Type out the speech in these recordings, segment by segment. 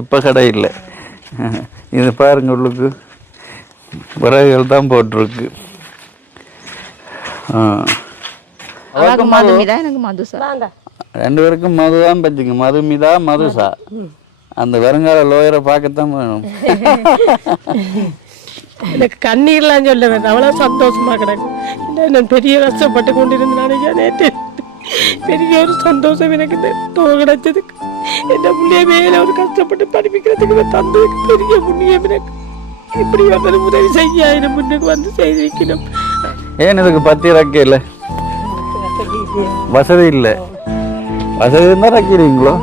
இப்போ கடை இல்லை. இது பாருங்க, உள்ளுக்கு விறகுகள் தான் போட்டிருக்கு. ரெண்டு பேருக்கும் மதுதான் பச்சுங்க. மதுமிதா மதுசா. அந்த வருங்கால லோயரை பார்க்கத்தான் வேணும். எனக்கு கண்ணீர்லாம் சொல்ல வேண்டாம், அவ்வளோ சந்தோஷமா கிடக்கும். நான் பெரிய கஷ்டப்பட்டு கொண்டிருந்தேன். நினைக்க நேற்று பெரிய ஒரு சந்தோஷம் எனக்கு இந்த கிடைச்சதுக்கு. என்ன புள்ளிய மேல ஒரு கஷ்டப்பட்டு படிப்பிக்கிறதுக்கு தந்ததுக்கு பெரிய புண்ணியம் எனக்கு. இப்படி அவர் உதவி செய்ய முன்னுக்கு வந்து செய்திருக்கணும். ஏன் இதுக்கு பத்தி இறக்க இல்லை? வசதி இல்லை. வசதி இருந்தால் இறக்கிறீங்களோ?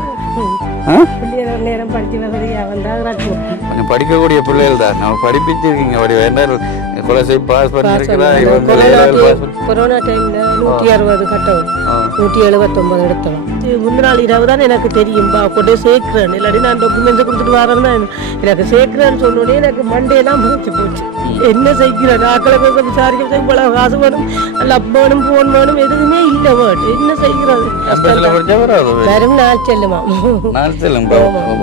நேரம் படிச்சு வசதியாக வந்தால் கொஞ்சம் படிக்கக்கூடிய பிள்ளைகள் தான். நம்ம படிப்பிச்சிருக்கீங்க. அப்படி வேண்டாம் கொலை பாஸ் பண்ணிருக்கிறா. கொரோனா டைம்ல 160 கட்டவும் 179 எடுத்தோம். முந்தின நாள் இரவு தான் எனக்கு தெரியும் கொண்டு சேர்க்கிறேன். இல்லாட்டி நான் டாக்குமெண்ட்ஸை கொடுத்துட்டு வரேன் தான் எனக்கு சேர்க்கிறேன்னு சொன்னோடனே எனக்கு மண்டேலாம் முடிச்சு போச்சு. என்ன செய்கிறேன்? ஆக்களை விசாரிக்க இவ்வளவு காசு வேணும், லப் வேணும், போன் வேணும், எதுவுமே இல்லை. என்ன செய்கிறது? வெறும் நாள் செல்லுமா? நாள் செல்லும்.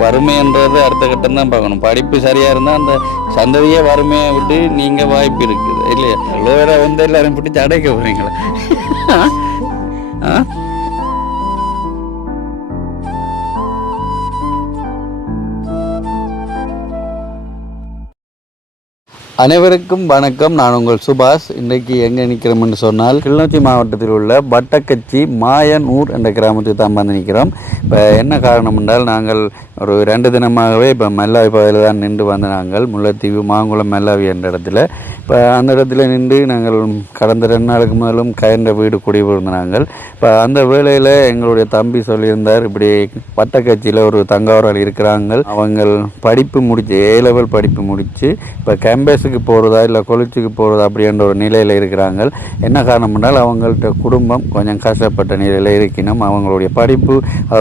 வறுமைன்றது அடுத்த கட்டம் தான் பார்க்கணும். படிப்பு சரியா இருந்தா அந்த சந்ததியே வறுமையை விட்டு நீங்க வாய்ப்பு இருக்குது இல்லையா? லோயரா வந்து எல்லாரும் பிடிச்சி அடைக்க போறீங்களா? அனைவருக்கும் வணக்கம். நான் உங்கள் சுபாஷ். இன்றைக்கு எங்கே நிற்கிறோம் என்று சொன்னால், கிளிநொச்சி மாவட்டத்தில் உள்ள வட்டக்கச்சி மாயனூர் என்ற கிராமத்துக்கு தான் வந்து நிற்கிறோம். இப்போ என்ன காரணம் என்றால், நாங்கள் ஒரு 2 தினமாகவே இப்போ மெல்லாவி பகுதியில் தான் நின்று வந்து நாங்கள் முல்லைத்தீவு மாங்குளம் மெல்லாவி என்ற இடத்துல. இப்போ அந்த இடத்துல நின்று நாங்கள் கடந்த 2 நாளுக்கு முதலும் கயன்ற வீடு குடிபுகுந்த நாங்கள். இப்போ அந்த வேளையில் எங்களுடைய தம்பி சொல்லியிருந்தார், இப்படி வட்டக்கட்சியில் ஒரு தங்கவரால் இருக்கிறாங்க. அவங்க படிப்பு முடிச்சு A லெவல் படிப்பு முடித்து இப்போ கேம்பஸுக்கு போகிறதா இல்லை கொலிச்சுக்கு போகிறதா அப்படின்ற ஒரு நிலையில் இருக்கிறாங்க. என்ன காரணம் என்றால், அவங்கள்ட்ட குடும்பம் கொஞ்சம் கஷ்டப்பட்ட நிலையில் இருக்கணும். அவங்களுடைய படிப்பு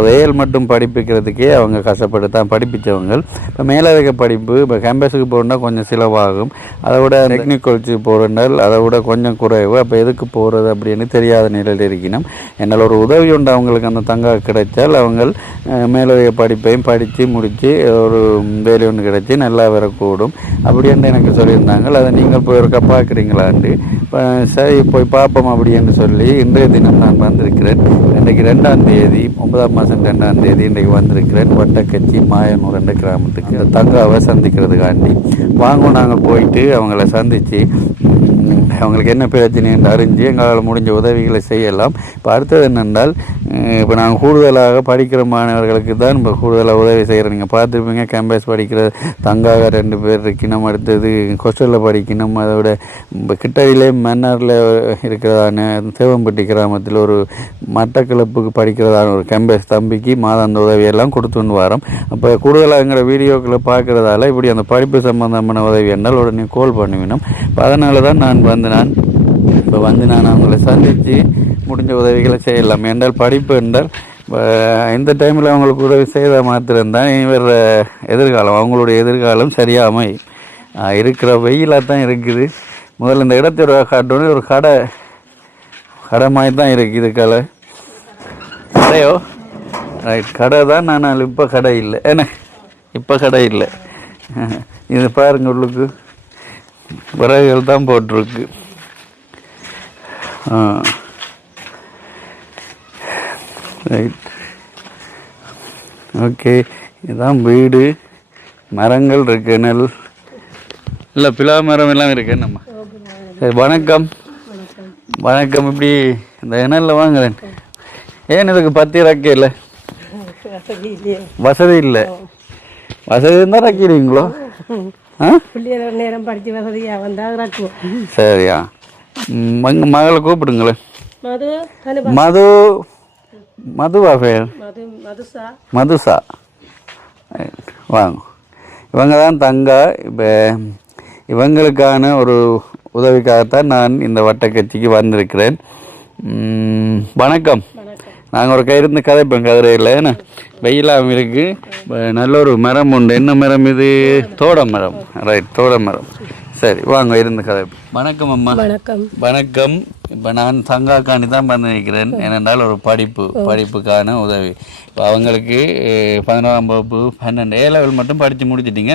வேல் மட்டும் படிப்பிக்கிறதுக்கே அவங்க கஷ்டப்பட்டு தான் படிப்பிச்சவங்க. இப்போ மேலதிக படிப்பு இப்போ கேம்பஸுக்கு போகிறோம்னா கொஞ்சம் செலவாகும். அதை விட டெக்னிக் கொலிச்சுக்கு போகிறனால் அதை விட கொஞ்சம் குறைவு. அப்போ எதுக்கு போகிறது அப்படின்னு தெரியாத நிலையில் இருக்கணும். என்னால் ஒரு உதவி உண்டு அவங்களுக்கு அந்த தங்க கிடைச்சால் அவங்க மேலதிக படிப்பையும் படித்து முடித்து ஒரு வேலை ஒன்று கிடைச்சி நல்லா வரக்கூடும் அப்படின்னு எனக்கு சொல்லியிருந்தாங்க. அதை நீங்கள் போய் ஒருக்கா பார்க்குறீங்களாண்டு. இப்போ சரி போய் பார்ப்போம் அப்படின்னு சொல்லி இன்றைய தினம் நான் வந்திருக்கிறேன். இன்றைக்கு 2ஆம் தேதி 9ஆம் மாதம் 2ஆம் தேதி இன்றைக்கு வந்திருக்கிறேன் வட்டக்கச்சி மாயனூர் என்ற கிராமத்துக்கு தங்காவை சந்திக்கிறதுக்காண்டி. வாங்க நாங்கள் போயிட்டு அவங்கள சந்தித்து அவங்களுக்கு என்ன பிரச்சனை என்று அறிஞ்சு எங்களால் முடிஞ்ச உதவிகளை செய்யலாம். இப்போ அடுத்தது என்னென்றால், இப்போ நாங்கள் கூடுதலாக படிக்கிற மாணவர்களுக்கு தான் இப்போ கூடுதலாக உதவி செய்கிறோம். நீங்கள் பார்த்துருப்பீங்க, கேம்பஸ் படிக்கிற தங்காக 2 பேர் இருக்கணும். அடுத்தது ஹாஸ்டலில் படிக்கணும். அதோட இப்போ கிட்டவிலே மன்னாரில் இருக்கிறதான தேவம்பட்டி கிராமத்தில் ஒரு மட்டக்களப்புக்கு படிக்கிறதான ஒரு கேம்பஸ் தம்பிக்கு மாதாந்த உதவியெல்லாம் கொடுத்துன்னு வரோம். அப்போ கூடுதலாக எங்களோட வீடியோக்களை பார்க்குறதால இப்படி அந்த படிப்பு சம்பந்தமான உதவி என்றால் உடனே கால் பண்ணுவினோம். இப்போ அதனால தான் நான் அவங்களை சந்தித்து முடிஞ்ச உதவிகளை செய்யலாம். என்றால் படிப்பு என்றால் இந்த டைமில் அவங்களுக்கு உதவி செய்த மாத்திரம்தான் இவர் எதிர்காலம், அவங்களுடைய எதிர்காலம் சரியாக இருக்கிற வெயிலாக தான் இருக்குது. முதல்ல இந்த இடத்தை காட்டோன்னு ஒரு கடை மாதிரி தான் இருக்குது. இதுக்கால கடையோ ரைட் கடை தான். நான் இப்போ கடை இல்லை. இப்போ கடை இல்லை. இது பாருங்க, உள்ளுக்கு விறகுகள் தான் போட்டிருக்கு. Right okay. இதுதான் வீடு. மரங்கள் இருக்கு, நெல் இல்லை பிலா மரம் எல்லாம் இருக்கு. நம்ம சரி, வணக்கம் வணக்கம். இப்படி இந்த இணலில் வாங்குறேன். ஏன் இதுக்கு பத்தி இறக்க இல்லை? வசதி இல்லை. வசதி இருந்தால் இறக்கிறீங்களோ? நேரம் படிச்சு வசதியாக வந்தால் சரியா? மகளை கூப்பிடுங்களேன். மதுவா பேர்? மதுசா. வாங்க. இவங்க தான் தங்கா. இப்போ இவங்களுக்கான ஒரு உதவிக்காகத்தான் நான் இந்த வட்டக்கட்சிக்கு வந்திருக்கிறேன். வணக்கம். நாங்கள் ஒரு இருந்து கதைப்போம் கதிரையில். ஏன்னா வெயிலாகவும் இருக்குது. நல்ல ஒரு மரம் உண்டு. என்ன மரம் இது? தோட மரம். ரைட், தோட மரம். சரி வாங்க இருந்து கதைப்போம். வணக்கம் அம்மா. வணக்கம். வணக்கம். இப்போ நான் தங்காக்காண்டி தான் பண்ணிருக்கிறேன். ஏனென்றால் ஒரு படிப்புக்கான உதவி. இப்போ அவங்களுக்கு 11ஆம் வகுப்பு 12 A-level மட்டும் படித்து முடிச்சிட்டிங்க.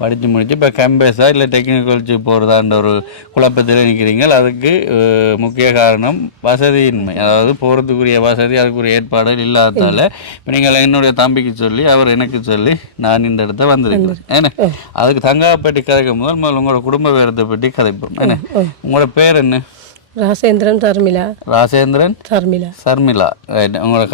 படித்து முடிச்சு இப்போ கேம்பஸா இல்லை டெக்னிக்கல் காலேஜுக்கு போகிறதான்ற ஒரு குழப்பத்தில் நிற்கிறீங்க. அதுக்கு முக்கிய காரணம் வசதியின்மை. அதாவது போகிறதுக்குரிய வசதி அதுக்குரிய ஏற்பாடுகள் இல்லாததால் இப்போ நீங்கள் என்னுடைய தம்பிக்கு சொல்லி அவர் எனக்கு சொல்லி நான் இந்த இடத்த வந்திருக்கிறேன். ஏன்னா அதுக்கு தங்காப்பட்டி கதைக்கும் முதல் உங்களோட குடும்ப விவரத்தை பற்றி கதைப்போம். ஏன்னா உங்களோட பேர் என்ன? ராசேந்திரன் சர்மிளா. ராசேந்திரன் சர்மிளா. உங்களோட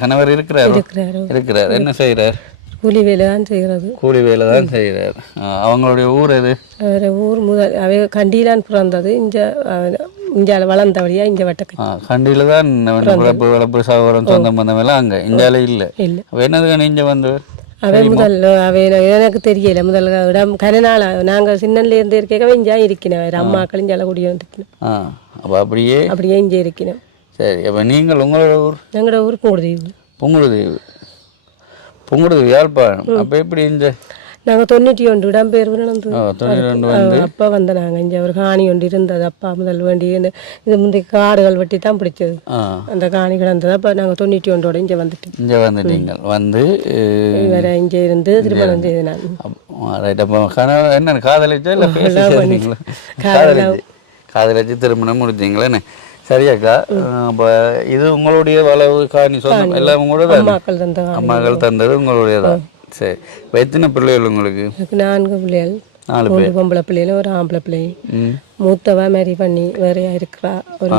கணவர் இருக்கிறார். என்ன செய்கிறார்? கூலி வேலை தான் செய்கிறது. கூலி வேலை தான் செய்கிறார். அவங்களுடைய ஊர் எது? ஊர் முதல் அவை கண்டியிலான் பிறந்தது. இஞ்சால வளர்ந்தபடியா இங்கே வட்டக்க கண்டியில தான் வளர்ப்பு சகோதரம் சொந்தம் பந்தமெல்லாம் அங்கே இஞ்சால இல்லை. என்னதுக்கான இங்கே வந்து அவை முதல் அவை எனக்கு தெரியல. முதல் இடம் கனநாள் நாங்கள் சின்னன்லேருந்து இருக்கவே இஞ்சா இருக்கிறேன். அம்மாக்கள் இஞ்சால கூடிய வந்துருக்கணும். அப்போ அப்படியே இங்கே இருக்கணும். சரி. அப்போ நீங்கள் உங்களோட ஊர்? எங்களோட ஊர் புங்குடுதீவு யாழ்ப்பாணம். அப்போ எப்படி இந்த நாங்கள் 91 இடம்பெயர் நடந்து 92 வந்து அப்பா வந்த நாங்கள் இங்கே ஒரு காணி ஒன்று இருந்தது. அப்பா முதல் வேண்டி இது முந்தைய காடுகள் வெட்டி தான் பிடிச்சது. அந்த காணி கிடந்தது. அப்போ நாங்கள் 91 இங்கே வந்துட்டீங்க. வந்து வேற இங்கே இருந்து திருமணம் செய்து நான். என்ன காதலிச்சா இல்லை காதலிச்சு திருமணம் முடிச்சிங்களா? என்ன சரியாக்கா. அப்போ இது உங்களுடைய வளவு காணி சொந்தம் எல்லாம் உங்களோட அம்மாக்கள் தந்தது உங்களுடைய தான். சரி. இப்போ எத்தனை பிள்ளைகள் உங்களுக்கு? 4 பிள்ளைகள். 4 பேர். பொம்பளை பிள்ளைகளும் ஒரு ஆம்பளை பிள்ளை. மூத்தவா மேரி பண்ணி வேறையா இருக்கிறா. ஒரு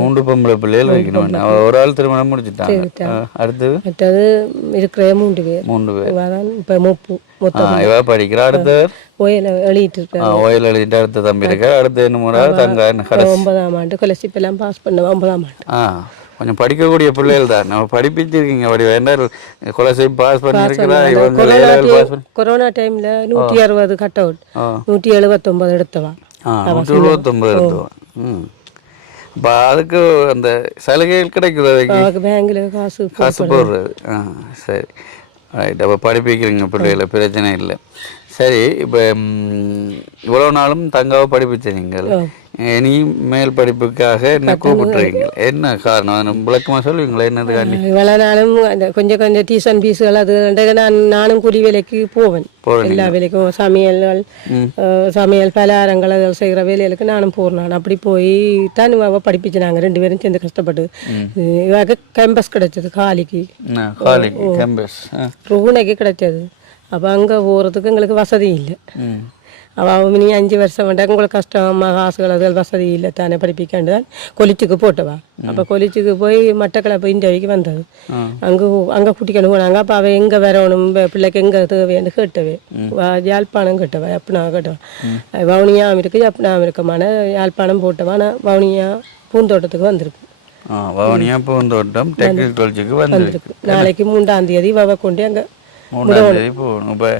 3 பொம்பளை பிள்ளைகள் வைக்கணும். ஒரு ஆள் திருமணம் முடிச்சுட்டாங்க. அடுத்தது மற்றது இருக்கிற 3 பேர். இப்போ இவ படிக்கிறா. அடுத்தவர் ஓயில் எழுதிட்டு இருக்கா. ஓயில் எழுதிட்டு அடுத்த தம்பி இருக்கா. அடுத்து என்ன முறை தங்க 9ஆம் ஆண்டு ஸ்காலர்ஷிப் எல்லாம் பாஸ் பண்ண 9ஆம் ஆண்டு. கொஞ்சம் படிக்கக்கூடிய பிள்ளைகள் தான். நம்ம படிப்பிச்சிருக்கீங்க. அப்படி வேண்டாம் ஸ்காலர்ஷிப் பாஸ் பண்ணியிருக்கிறா. கொரோனா டைம்ல 160 கட் அவுட் 179 எடுத்தவா. 179 எடுத்தவா. இப்போ அதுக்கு அந்த சலுகைகள் கிடைக்குது. பேங்க்ல காசு போடுறது. சரி. ரைட். அப்போ படிப்பிக்கிறீங்க பிள்ளைகளை, பிரச்சனை இல்லை. சரி. இப்போ இவ்வளோ நாளும் தங்காவை படிப்பிச்ச நீங்கள் இனி மேல் படிப்புக்காக என்ன கூப்பிட்டுறீங்க? என்ன காரணம் விளக்கமாக சொல்லுவீங்களா? என்னதுக்காண்டி? இவ்வளோ நாளும் கொஞ்சம் டியூஷன் ஃபீஸுகள் அது நானும் கூலி வேலைக்கு போவேன். எல்லா வேலைக்கும் சமையல் பலகாரங்கள் அதை செய்கிற வேலைகளுக்கு நானும் போகிறேன். அப்படி போய் தான் படிப்பிச்சு நாங்கள் 2 பேரும் சேர்ந்து கஷ்டப்பட்டு இவாக கேம்பஸ் கிடைச்சது. காலிக்கு ரூனைக்கு கிடைச்சது. அப்போ அங்கே போகிறதுக்கு எங்களுக்கு வசதி இல்லை. அவள் நீ 5 வருஷம் வேண்டாம் உங்களுக்கு கஷ்டமா காசுகள் அதுகள் வசதி இல்லை தானே படிப்பிக்காண்டு தான் கொலிச்சுக்கு போட்டவா. அப்போ கொலிச்சுக்கு போய் மட்டக்களப்பு இந்தியாவுக்கு வந்தது. அங்கே கூட்டிக்கணும் போனாங்க. அப்போ அவள் எங்கே வரணும் பிள்ளைக்கு எங்கே தேவைன்னு கேட்டவே. யாழ்ப்பாணம் கேட்டவா. எப்படினா கேட்டவா. வவுனியாவும் இருக்குது எப்படினாவும் இருக்கமான யாழ்ப்பாணம் போட்டவா. நான் வவுனியா பூந்தோட்டத்துக்கு வந்திருக்கு. வவுனியா பூந்தோட்டம் டெக்னிக்கல் காலேஜுக்கு வந்திருக்கு. நாளைக்கு 3ஆம் தேதி வவை கொண்டு அங்கே 3ஆம் தேதி போகணும். இப்போ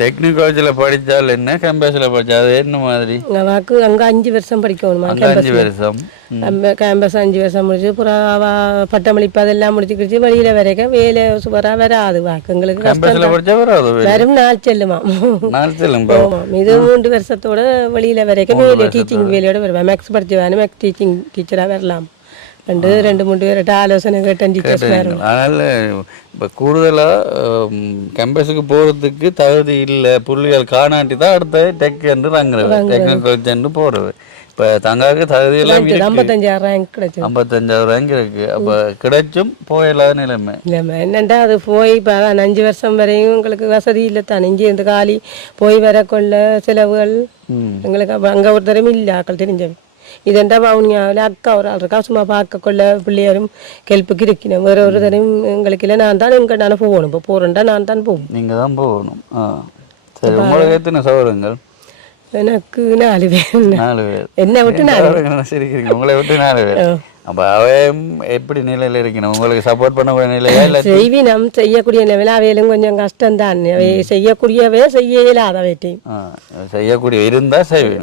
டெக்னிக்கல் காலேஜில் படித்தால் என்ன, கேம்பஸில் படித்தா அது என்ன மாதிரி? அவாக்கு அங்கே 5 வருஷம் படிக்கணுமா. 5 வருஷம் கேம்பஸ் 5 வருஷம் முடிச்சு அப்புறம் பட்டமளிப்பு அதெல்லாம் முடிச்சுக்கிடுச்சு. வெளியில் வரைக்கும் வேலை சுவராக வராது. வாக்கு எங்களுக்கு வெறும் 4 செல்லுமா. இது 3 வருஷத்தோட வெளியில் வரைக்கும் வேலை டீச்சிங் வேலையோட வருவேன். மேக்ஸ் படிச்சு வேணும் மேக்ஸ் டீச்சிங் டீச்சராக வரலாம். 2-3 பேர்கிட்ட ஆலோசனை கேட்டேன். டீச்சர்ஸ் அதனால் இப்போ கூடுதலாக கேம்பஸுக்கு போகிறதுக்கு தகுதி இல்லை புள்ளிகள் காணாட்டி தான் அடுத்த டெக் என்று வாங்குறது, டெக்னிக்கல் காலேஜ் என்று போகிறது. இப்போ தங்காவுக்கு தகுதியெல்லாம் 55,000 ரேங்க் கிடைச்சு 55,000 ரேங்க் இருக்குது. அப்போ கிடைச்சும் போயிடலாத நிலைமை என்னண்டா அது போய் இப்போ 5 வருஷம் வரையும் உங்களுக்கு வசதி இல்லை தானே. இங்கே இருந்து காலி போய் வரக்கொள்ள செலவுகள் எங்களுக்கு அங்கே ஒரு தரமே இல்லை. ஆக்கள் தெரிஞ்சவை இதெண்டா வவுனியாவில் அக்கா ஒரு ஆள் இருக்கா. சும்மா பார்க்க கொள்ள பிள்ளையாரும் கெல்ப்புக்கு இருக்கணும். வேறு ஒரு தரையும் எங்களுக்கு இல்லை. நான் தான் எங்கே நான் போகணும். இப்போ போகிறேன்டா நான் தான் போகணும். நீங்கள் தான் போகணும். சரி. உங்களுக்கு எத்தனை சகோதரங்கள்? எனக்கு 4 பேர். 4 பேர். என்னை விட்டு 4 பேர். சரிக்கிறீங்க. உங்களை விட்டு 4 பேர். அப்போ அவையும் எப்படி நிலையில் இருக்கணும், உங்களுக்கு சப்போர்ட் பண்ணக்கூடிய நிலையா இல்லை? செய்வினம் செய்யக்கூடிய நிலையில் அவையிலும் கொஞ்சம் கஷ்டம்தான். அவை செய்யக்கூடியவே செய்ய இயலாதவைட்டையும் செய்யக்கூடிய இருந்தால் செய்வேன்,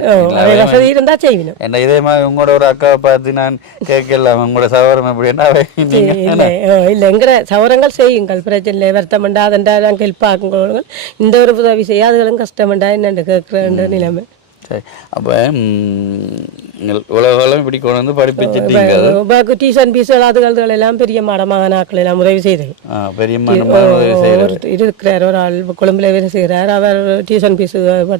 வசதி இருந்தால் செய்வினம். என்ன இதே மாதிரி உங்களோட ஒரு அக்காவை பார்த்து நான் கேட்கலாம் உங்களோட சவரம் எப்படின்னா இல்லைங்கிற சவரங்கள் செய்யுங்கள், பிரச்சனை இல்லை. வருத்தமண்டா அதண்டா நாங்கள் ஹெல்ப் ஆகுங்கள், இந்த ஒரு உதவி செய்ய அதுகளும் கஷ்டமண்டா என்னென்று கேட்குற நிலைமை. சரி, அப்போ உலகம் இப்படி கொண்டு வந்து படிப்பிச்சுட்டீங்க. டியூஷன் ஃபீஸ் அதுகள் எல்லாம் பெரிய மடமகனாக்கள் எல்லாம் உதவி செய்தது. பெரிய இருக்கிறார் ஒரு ஆள் கொழும்புல வேலை செய்கிறார், அவர் டியூஷன் ஃபீஸ்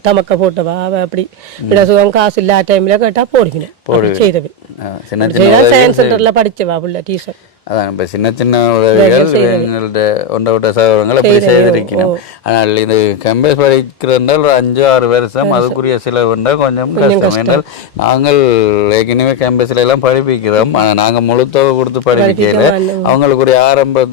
தமக்க போட்டவா அவ அப்படி விட சுகம் காசு இல்லாத டைமில் கேட்டால் போடுவினேன் செய்தவை. சயின்ஸ் சென்டரில் படித்தவா உள்ள டியூஷன். அதான் இப்போ சின்ன சின்ன உதவிகள் எங்கள்கிட்ட ஒன்றை விட்ட சகோதரங்கள் அப்படி செய்திருக்கணும். ஆனால் இது கேம்பஸ் படிக்கிறதால் ஒரு 5-6 வருஷம் அதுக்குரிய செலவு இருந்தால் கொஞ்சம் கஷ்டம். என்றால் நாங்கள் ஏற்கனவே கேம்பஸில் எல்லாம் படிப்பிக்கிறோம், ஆனால் நாங்கள் முழுத்தொகை கொடுத்து படிப்பிக்கல. அவங்களுக்குரிய ஆரம்ப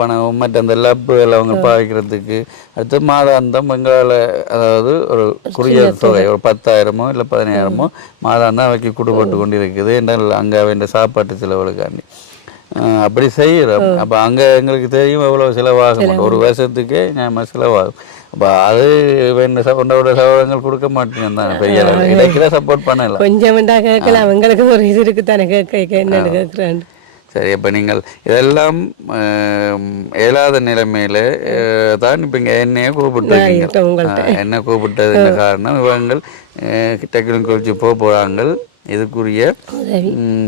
பணம் மற்ற அந்த லேப்புகள் அவங்க பாவிக்கிறதுக்கு அடுத்து மாதாந்தம் எங்களால் அதாவது ஒரு குறுகிய தொகை ஒரு 10,000 இல்லை 15,000 மாதாந்தம் அவைக்கு கொடுப்பட்டு கொண்டு இருக்குது. என்றால் அங்கே வேண்டிய சாப்பாட்டு செலவுகளுக்காண்டி அப்படி செய்கிறோம். அப்போ அங்கே எங்களுக்கு தெரியும் எவ்வளோ செலவாகும், ஒரு வருஷத்துக்கே நம்ம செலவாகும். அப்போ அது ஒன்றோட சகோதரங்கள் கொடுக்க மாட்டேங்க தான் பெரிய அளவில் இடைக்கிற சப்போர்ட் பண்ணலாம். கொஞ்சம் கேட்கலாம், எங்களுக்கு ஒரு இது இருக்குதானே கேட்க என்னென்னு கேட்குறேன். சரி, அப்போ நீங்கள் இதெல்லாம் இயலாத நிலைமையில் தான் இப்போ இங்கே என்னையே கூப்பிட்டுருக்கீங்க. என்ன கூப்பிட்டதுக்கு காரணம் இவங்கள் டெக்னிக்கல் கோச்சு போகிறாங்க, இதுக்குரிய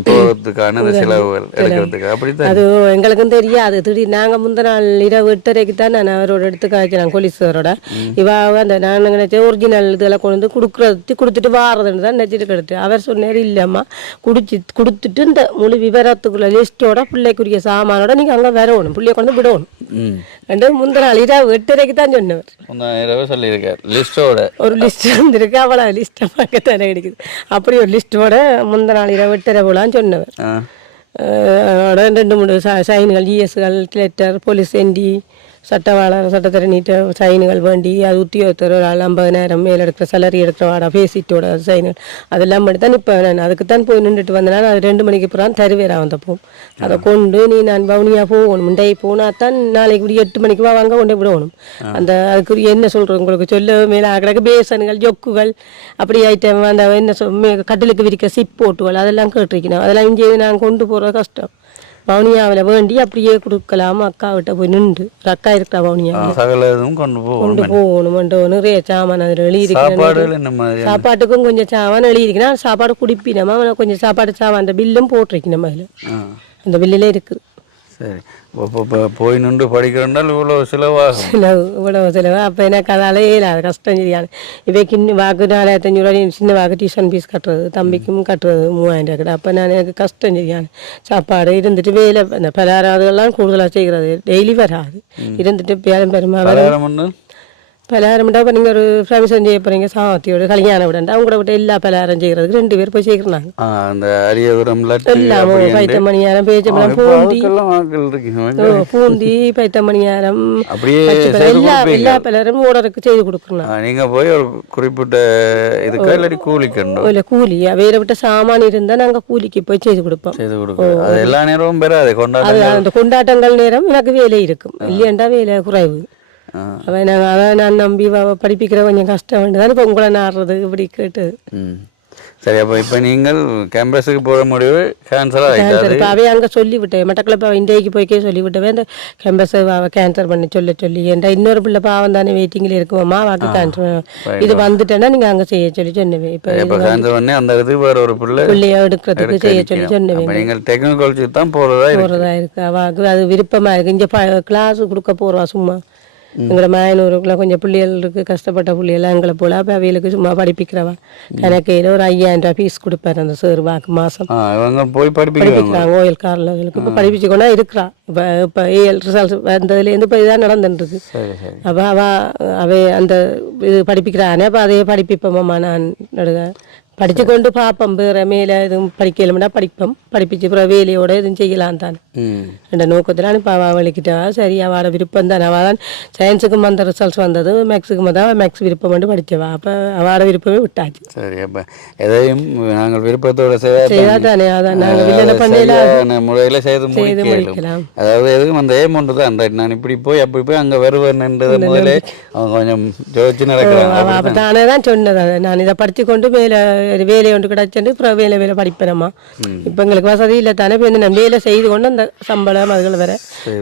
போகிறதுக்கான செலவுகள் எடுக்கிறதுக்கு. அப்படித்தான் அது எங்களுக்கும் தெரியாது. திடீர் நாங்கள் முந்தின நாள் இரவு 8:30க்கு தான் நான் அவரோட எடுத்து காய்க்கிறேன் போலீஸரோட. இவாக அந்த நான் நினைச்சேன் ஒரிஜினல் இதெல்லாம் கொண்டு வந்து கொடுத்துட்டு வாரதுன்னு தான் நினச்சிட்டு கிடத்து. அவர் சொன்னார் இல்லைம்மா கொடுத்துட்டு இந்த முழு விவரத்துக்குள்ள லிஸ்ட்டோட பிள்ளைக்குரிய சாமானோட நீங்கள் அங்கே வரணும், பிள்ளைய கொண்டு விடணும். முந்தின நாள் இரவு 8:30க்கு தான் சொன்னவர். சொல்லியிருக்கார் லிஸ்ட்டோட ஒரு லிஸ்ட் வந்துருக்கு, அவ்வளோ லிஸ்ட்டை பார்க்கத்தானே கிடைக்குது. அப்படி ஒரு லிஸ்ட்டோட முந்தின நாள் இரவு 8:30 போலான்னு சொன்னவர். 2-3 சைன்கள், ஜிஎஸ்கள், லெட்டர், போலீஸ் என்டி, சட்டவாளர், சட்டத்தரணிட்ட சைனுகள் வேண்டி, அது உத்தியோகத்தர் ஒரு ஆள் 50,000 மேல் எடுக்கிற சேலரி எடுக்கிற வாடா பேசிட்டோட சைனுகள் அதெல்லாம் பண்ணி தான் இப்போ நான் அதுக்குத்தான் போய் நின்றுட்டு வந்தேன். அது 2 மணிக்கு அப்புறம் தருவேரா வந்தப்போ அதை கொண்டு நீ நான் வவுனியா போகணும், முண்டை போனால் தான் நாளைக்கு இப்படி 8 மணிக்கு வாங்க கொண்டே விடணும். அந்த அதுக்குரிய என்ன சொல்கிறேன் உங்களுக்கு சொல்ல மேலே கிடக்கு பேசனுகள், ஜொக்குகள், அப்படி ஐட்டம் அந்த என்ன கட்டிலுக்கு விரிக்க சிப் போட்டுகள் அதெல்லாம் கேட்டிருக்கணும். அதெல்லாம் இங்கே நாங்கள் கொண்டு போகிறது கஷ்டம். வவுனியாவில் வேண்டி அப்படியே கொடுக்கலாம். அக்கா விட்ட போய் நின்று அக்கா இருக்கிறா வவுனியாவில் கொண்டு போகணும். நிறைய சாமான் அதில் எழுதியிருக்கேன். சாப்பாட்டுக்கும் கொஞ்சம் சாமான் எழுதியிருக்கேன். சாப்பாடு குடிப்பினமா கொஞ்சம் சாப்பாடு சாமான் அந்த பில்லும் போட்டிருக்கணும். அதில் அந்த பில்லில் இருக்குது. சரி, இப்போ போய் நின்று படிக்கிறோம்னால் இவ்வளோ செலவாகும். இவ்வளோ செலவு. அப்போ எனக்கு அதாலே இல்லாது கஷ்டம் சரியான. இவைக்கு இன்னும் வாக்கு 4,500 சின்ன வாக்கு டியூஷன் ஃபீஸ் கட்டுறது, தம்பிக்கும் கட்டுறது 3,000 கிட்ட. அப்போ நான் எனக்கு கஷ்டம் சரியான. சாப்பாடு இருந்துட்டு வேலை அந்த பலகாரம் கூடுதலாக செய்கிறது டெய்லி வராது. இருந்துட்டு பேரம் பெருமா பலகாரம்டா இப்போ நீங்கள் ஒரு ஃபேமிஷன் செய்ய போகிறீங்க, சாத்தியோட கல்யாணம் விடண்டா அவங்கள விட்டு எல்லா பலகாரம் செய்கிறதுக்கு 2 பேர் போய் செய்கிறாங்க. எல்லாமே பைத்தமணியாரம், பேச்சம்பழம், பூந்தி, பைத்தமணியாரம், எல்லா பலரும் ஓடருக்கு செய்து கொடுக்கணும். நீங்கள் போய் ஒரு குறிப்பிட்ட இதுக்கு இல்லை கூலி வேற விட்ட சாமான் இருந்தால் நாங்கள் கூலிக்கு போய் செய்து கொடுப்போம். எல்லா நேரமும் பெறாது. அந்த கொண்டாட்டங்கள் நேரம் எனக்கு வேலை இருக்கும், இல்லையாண்டா வேலை குறைவு. அதான் நான் நம்பி படிப்பிக்கிற கொஞ்சம் கஷ்டம் வேண்டுதான் இப்போ உங்களை நாடுறது இப்படி கேட்டு. சரி, அப்போ இப்போ நீங்கள் கேம்பஸுக்கு போகிற முடிவு கேன்சல் ஆகிட்டாரு. இப்போ அவையே அங்கே சொல்லிவிட்டேன், மட்டக்களப்பு இன்றைக்கு போய்க்கே சொல்லிவிட்டேன். இந்த கேம்பஸை கேன்சல் பண்ணி சொல்லி ஏன்டா இன்னொரு பிள்ளை பாவம் தானே வெயிட்டிங்கில் இருக்குவோம்மா, வாக்கு கேன்சல் இது வந்துட்டேன்னா நீங்கள் அங்கே செய்ய சொன்னேன். இப்போ கேன்சல் பண்ணி அந்த இது வேறு ஒரு பிள்ளைய எடுக்கிறதுக்கு செய்ய சொன்னேன். நீங்கள் டெக்னிக்கல் தான் போகிறதா இருக்கு. அவாக்கு அது விருப்பமாக இருக்குது. இங்கே கிளாஸ் கொடுக்க போகிறவா சும்மா எங்களை மாயனூருக்குள்ள கொஞ்சம் பிள்ளைகள் இருக்குது, கஷ்டப்பட்ட பிள்ளைகள்லாம் எங்களை போல. அப்போ அவைகளுக்கு சும்மா படிப்பிக்கிறவா கணக்கையில் ஒரு 5,000 ஃபீஸ் கொடுப்பார் அந்த சார் வாக்கு மாதம் போய் படிப்பிக்கிறாங்க. ஓயல் காரில் அவங்களுக்கு இப்போ படிப்பிச்சு கொண்டா இருக்கிறா. இப்போ ஏஎல் ரிசல்ட்ஸ் வந்ததுலேருந்து இப்போ இதான் நடந்துருக்கு. அப்போ அவை அந்த இது படிப்பிக்கிறானே, அப்போ அதையே படிப்பிப்போம்மா நான் நடுக படிச்சு கொண்டு பார்ப்போம், வேற மேலே எதுவும் படிக்கலும்னா படிப்போம், படிப்பிச்சு அப்புறம் வேலையோட எதுவும் செய்யலாம் தானே என்ற நோக்கத்தில் இப்போ அவள் வலிக்கிட்டா. சரி, அவளோட விருப்பம் தானே. அவள் தான் சயின்ஸுக்கும் அந்த ரிசல்ட்ஸ் வந்தது, மேக்ஸுக்கும் தான் மேக்ஸ் விருப்பம் வந்து படித்தவா. அப்போ அவளோட விருப்பமே விட்டாச்சு. சரி, அப்போ எதையும் நாங்கள் விருப்பத்தோட செய்யா தானே. அதான் நாங்கள் இல்லை பண்ணலாம், முறையில் செய்து முடிக்கலாம். அதாவது எதுவும் அந்த ஏம் ஒன்று தான், நான் இப்படி போய் அப்படி போய் அங்கே வருவேன்ன்றது முதலே அவங்க கொஞ்சம் யோசிச்சு நடக்கிறாங்க. அப்போ தானே தான் சொன்னது, நான் இதை படித்து கொண்டு மேலே வேலை ஒன்று கிடச்சிட்டு அப்புறம் வேலை படிப்பேனம்மா. இப்போ எங்களுக்கு வசதி இல்லை தானே, இப்போ நான் வேலை செய்து கொண்டு அந்த சம்பளம் அதுகள் வர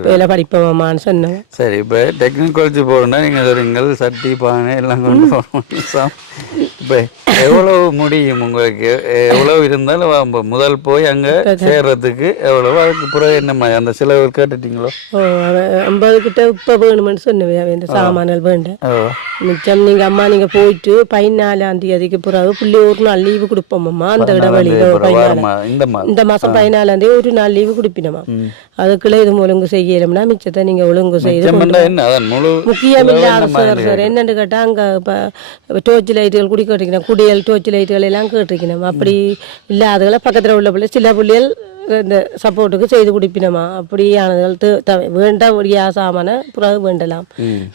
வேலை படிப்போமான்னு சொன்னேன். சரி, இப்போ டெக்னிக்கல் காலேஜ் போகணுன்னா நீங்கள் சொல்றீங்கள் சட்டி பானை எல்லாம் கொண்டு போகணும். இப்போ எவ்வளவு முடியும் உங்களுக்கு? எவ்வளவு இருந்தாலும் முதல் போய் அங்கே சேர்றதுக்கு எவ்வளவு, அதுக்கு பிறகு என்ன மாதிரி அந்த செலவு கேட்டுட்டீங்களோ? 50 கிட்ட இப்போ வேணுமென்னு சொன்னேன். இந்த சாமான்கள் வேண்டாம், மிச்சம் நீங்கள் அம்மா நீங்கள் போயிட்டு 14ஆம் தேதிக்கு பிறகு பிள்ளை ஒரு நாள் லீவு கொடுப்போம்மா. அந்த இடைவெளியில் இந்த மாதம் 14ஆம் தேதி ஒரு நாள் லீவு கொடுப்பினோமா. அதுக்குள்ள இது ஒழுங்கு செய்யலும்னா மிச்சத்தை நீங்கள் ஒழுங்கு செய்து முக்கியம் இல்லாத சார் என்னென்னு கேட்டால் அங்கே இப்போ டோர்ச் லைட்டுகள் குடி கேட்டிருக்கணும், குடியல் டோர்ச் லைட்டுகள் எல்லாம் கேட்டிருக்கணும். அப்படி இல்லாததுகளை பக்கத்தில் உள்ள பிள்ளை சில பிள்ளைகள் இந்த சப்போர்ட்டுக்கு செய்து குடிப்பினோமா. அப்படியானதுகள் வேண்டாம் சாமான பிறகு வேண்டலாம்.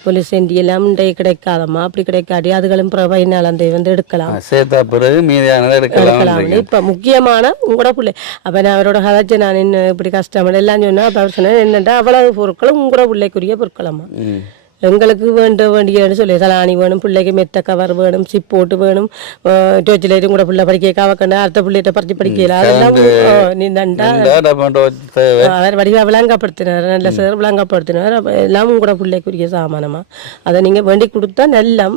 போலீஸ் செண்டி எல்லாம் இன்றைய கிடைக்காதம்மா, அப்படி கிடைக்காட்டி அதுகளும் பிறகு 14ஆம் தேதி வந்து எடுக்கலாம். இப்போ முக்கியமான உங்களோட பிள்ளை அப்போ நான் அவரோட கதைச்சு நான் இன்னும் இப்படி கஷ்டம் எல்லாம் சொன்னேன். அப்போ அவர் சொன்னேன் என்னென்னா அவ்வளவு பொருட்களும் உங்களோட பிள்ளைக்குரிய பொருட்களம்மா. எங்களுக்கு வேண்டியன்னு சொல்லி சலானி வேணும், பிள்ளைக்கு மெத்த கவர் வேணும், சிப்போட்டு வேணும், டோர்ச் லைட்டும் கூட பிள்ளை படிக்க காவக்கண்ணு அடுத்த பிள்ளைகிட்ட பறிச்சு படிக்கல. அதெல்லாம் நீ தண்டா அவர் வடிவாக விளங்கப்படுத்தினார், நல்ல சார் விளங்கப்படுத்தினார். எல்லாம் கூட பிள்ளைக்குரிய சாமானமா. அதை நீங்கள் வேண்டி கொடுத்தா நல்லம்.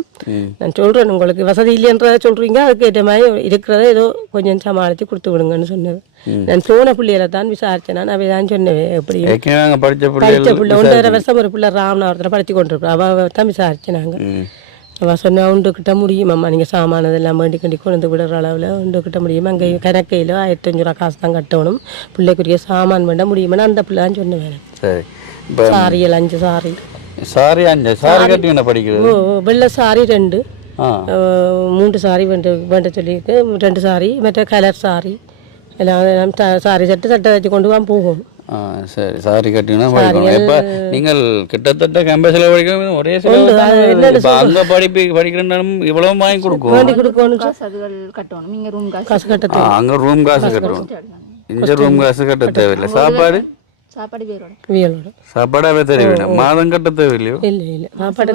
நான் சொல்கிறேன், உங்களுக்கு வசதி இல்லைன்றதை சொல்கிறீங்க, அதுக்கேற்ற மாதிரி இருக்கிறத ஏதோ கொஞ்சம் சமாளித்து கொடுத்து விடுங்கன்னு சொன்னது. நான் போன பிள்ளைகளை தான் விசாரிச்சேன். நான் அவை தான் சொன்னேன், எப்படி படித்த பிள்ளை 1.5 வருஷம் ஒரு பிள்ளை ராமநாதத்தில் படித்து கொண்டிருக்கோம். அவள் தான் விசாரிச்சேன். நாங்கள் அவள் சொன்னா உண்டுக்கிட்ட முடியும் அம்மா, நீங்கள் சாமானதெல்லாம் வேண்டி கண்டி கொண்டு விடுற அளவில் உண்டுக்கிட்ட முடியும். அங்கே கணக்கையில் 1500 ரூபா காசு தான் கட்டணும், பிள்ளைக்குரிய சாமான் வேண்டாம் முடியுமான்னு அந்த பிள்ளை தான் சொன்னேன். சாரிகள் 5 சாரி படிக்கிறது. வெள்ளை சாரி 2, 3 சாரி வேண்ட சொல்லியிருக்கு. 2 சாரி மற்ற கலர் சாரி எல்லாம் சாரி சட்டை வச்சு கொண்டு தான் போகும். சரி, சாரி கட்டினா இப்போ நீங்கள் கிட்டத்தட்ட கேம்பஸில் படிக்கணும் ஒரே அங்கே படிக்கிறேன் இவ்வளவு வாங்கி கொடுக்கும். அங்கே ரூம் காசு கட்டணும், இங்கே ரூம் காசு கட்ட தேவையில்லை. சாப்பாடு சாப்பாடாவே தெரியும், மாதம் கட்ட தேவையில்லையோ? இல்லை சாப்பாடு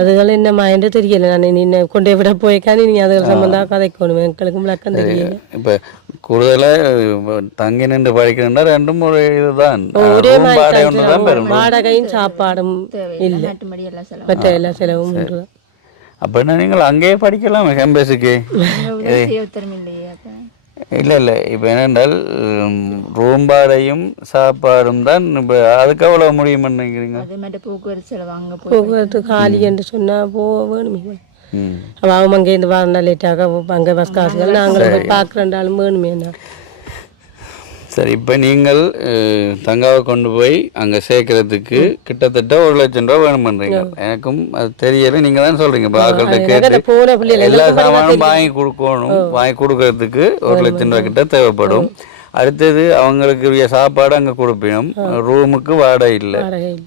அதுகள் என்னம்மா என்று தெரியல. நான் நின்று கொண்டே விட போய்க்கானே நீ அதுகள் சம்பந்தம் கதைக்கணும், எங்களுக்கு விளக்கம் தெரியல. இப்போ கூடுதலாக தங்கி நின்று படிக்கிறேன்னா ரெண்டும் ஒரு இதுதான், ஒரே மாதிரி வாடகையும் சாப்பாடும் இல்லை, மற்ற எல்லா செலவும் ஒன்றுதான். அப்படின்னா நீங்கள் அங்கேயே படிக்கலாம் கேம்பஸுக்கு. இல்லை இப்போ என்னென்றால் ரூம் வாடகையும் சாப்பாடும் தான். இப்போ அதுக்கு அவ்வளோ முடியும்னு நினைக்கிறீங்க? போக்குவரத்து காலி என்று சொன்னால் போக வேணுமே. அவங்க அங்கேருந்து வரண்டா லேட்டாக அங்கே பஸ் காசுகள் நாங்களும் பார்க்குறேன்டாலும் வேணுமே. சரி, இப்போ நீங்கள் தங்காவை கொண்டு போய் அங்கே சேர்க்கறதுக்கு கிட்டத்தட்ட 1 லட்சம் ரூபா வேணும் பண்ணுறீங்க. எனக்கும் அது தெரியலை, நீங்கள் தான் சொல்கிறீங்க. இப்போ ஆக்கள்கிட்ட கேட்டு எல்லா சாமானும் வாங்கி கொடுக்கணும். வாங்கி கொடுக்கறதுக்கு 1 லட்சம் ரூபா கிட்ட தேவைப்படும். அடுத்தது அவங்களுக்கு சாப்பாடு அங்கே கொடுப்பினோம், ரூமுக்கு வாடகை இல்லை,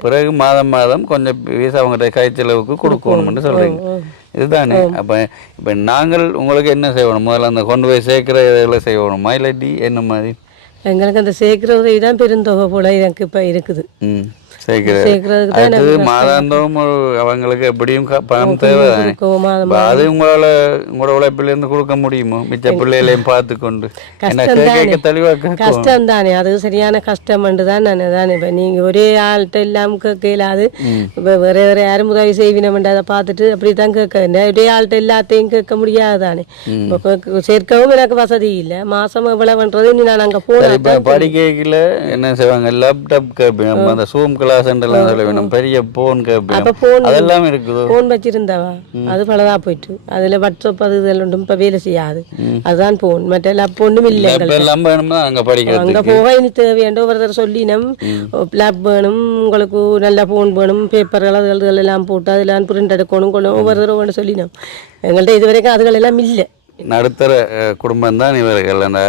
பிறகு மாதம் கொஞ்சம் பீஸ் அவங்கள்ட்ட கை செலவுக்கு கொடுக்கணும்னு சொல்கிறீங்க. இதுதானே? அப்போ இப்போ நாங்கள் உங்களுக்கு என்ன செய்யணும்? முதல்ல அந்த கொண்டு போய் சேர்க்குற இதெல்லாம் செய்யணுமா இல்லாட்டி என்ன மாதிரி? எங்களுக்கு அந்த சேர்க்கிற உதவி தான் பெருந்தொகை போல எனக்கு இப்போ இருக்குது. சேர்க்கறதுக்கு தான் மாதாந்தோறும் அவங்களுக்கு எப்படியும் பணம் தேவை. அது உங்களோட உழைப்பிலேருந்து கொடுக்க முடியுமோ? மிச்ச பிள்ளைகளையும் பார்த்து கொண்டு கஷ்டம் தானே, அது சரியான கஷ்டம் தான். நான் தானே இப்போ நீங்கள் ஒரே ஆள்கிட்ட இல்லாமல் கேட்கலாது. இப்போ வேற யாரும் உதவி செய்வினோம்ட்டு அதை பார்த்துட்டு அப்படி தான் கேட்க, ஒரே ஆள்கிட்ட எல்லாத்தையும் கேட்க முடியாது தானே. இப்போ சேர்க்கவும் எனக்கு வசதி இல்லை, மாதம் எவ்வளவுன்றது இனி நான் அங்கே போனேன். படிக்கல என்ன செய்வாங்க, லேப்டாப் கேட்பேன், அந்த சூம் கிளாஸ் எல்லாம் சொல்ல வேணும், பெரிய போன் கேட்பேன், அப்ப போன் அதெல்லாம் இருக்குது. போன் வச்சிருந்தவா அது பலதா போயிட்டு அதுல வாட்ஸ்அப் அது இதெல்லாம் இப்ப வேலை செய்யாது. அதுதான் போன், மற்ற லேப் ஒண்ணும் இல்லை. எல்லாம் வேணுமா அங்க படிக்கிறது? அங்க போக இனி தேவையான ஒருத்தர் சொல்லினம் லேப் வேணும் உங்களுக்கு, நல்ல போன் வேணும், பேப்பர்கள் அதுகள் எல்லாம் போட்டு அதெல்லாம் பிரிண்ட் எடுக்கணும் கொள்ளணும் ஒவ்வொருத்தரும் ஒன்று சொல்லினோம். எங்கள்கிட்ட இது வரைக்கும் அதுகள் எல்லாம் இல்லை. நடுத்தர குடும்பம் தான் இவர்கள். அந்த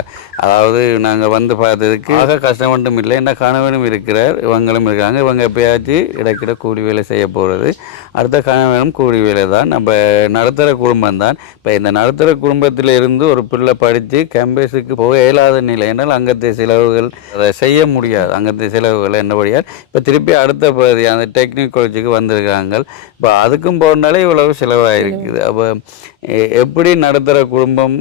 அதாவது நாங்கள் வந்து பார்த்ததுக்கு ஆக கஷ்டம் மட்டும் இல்லை, என்ன கணவனும் இருக்கிறார், இவங்களும் இருக்காங்க. இவங்க எப்பயாச்சும் இடைக்கிட கூலி வேலை செய்ய போகிறது, அடுத்த கணவனும் கூலி வேலை தான். நம்ம நடுத்தர குடும்பம் தான். இப்போ இந்த நடுத்தர குடும்பத்தில் இருந்து ஒரு பிள்ளை படித்து கேம்பஸுக்கு போக இயலாத நிலை என்றால் அங்கத்தை செலவுகள் அதை செய்ய முடியாது. அங்கத்தை செலவுகள் என்னபடியால் இப்போ திருப்பி அடுத்த பகுதி அந்த டெக்னிக் காலேஜுக்கு வந்திருக்காங்க. இப்போ அதுக்கும் போனாலே இவ்வளவு செலவாக இருக்குது. அப்போ எப்படி நடுத்தர குடும்பம்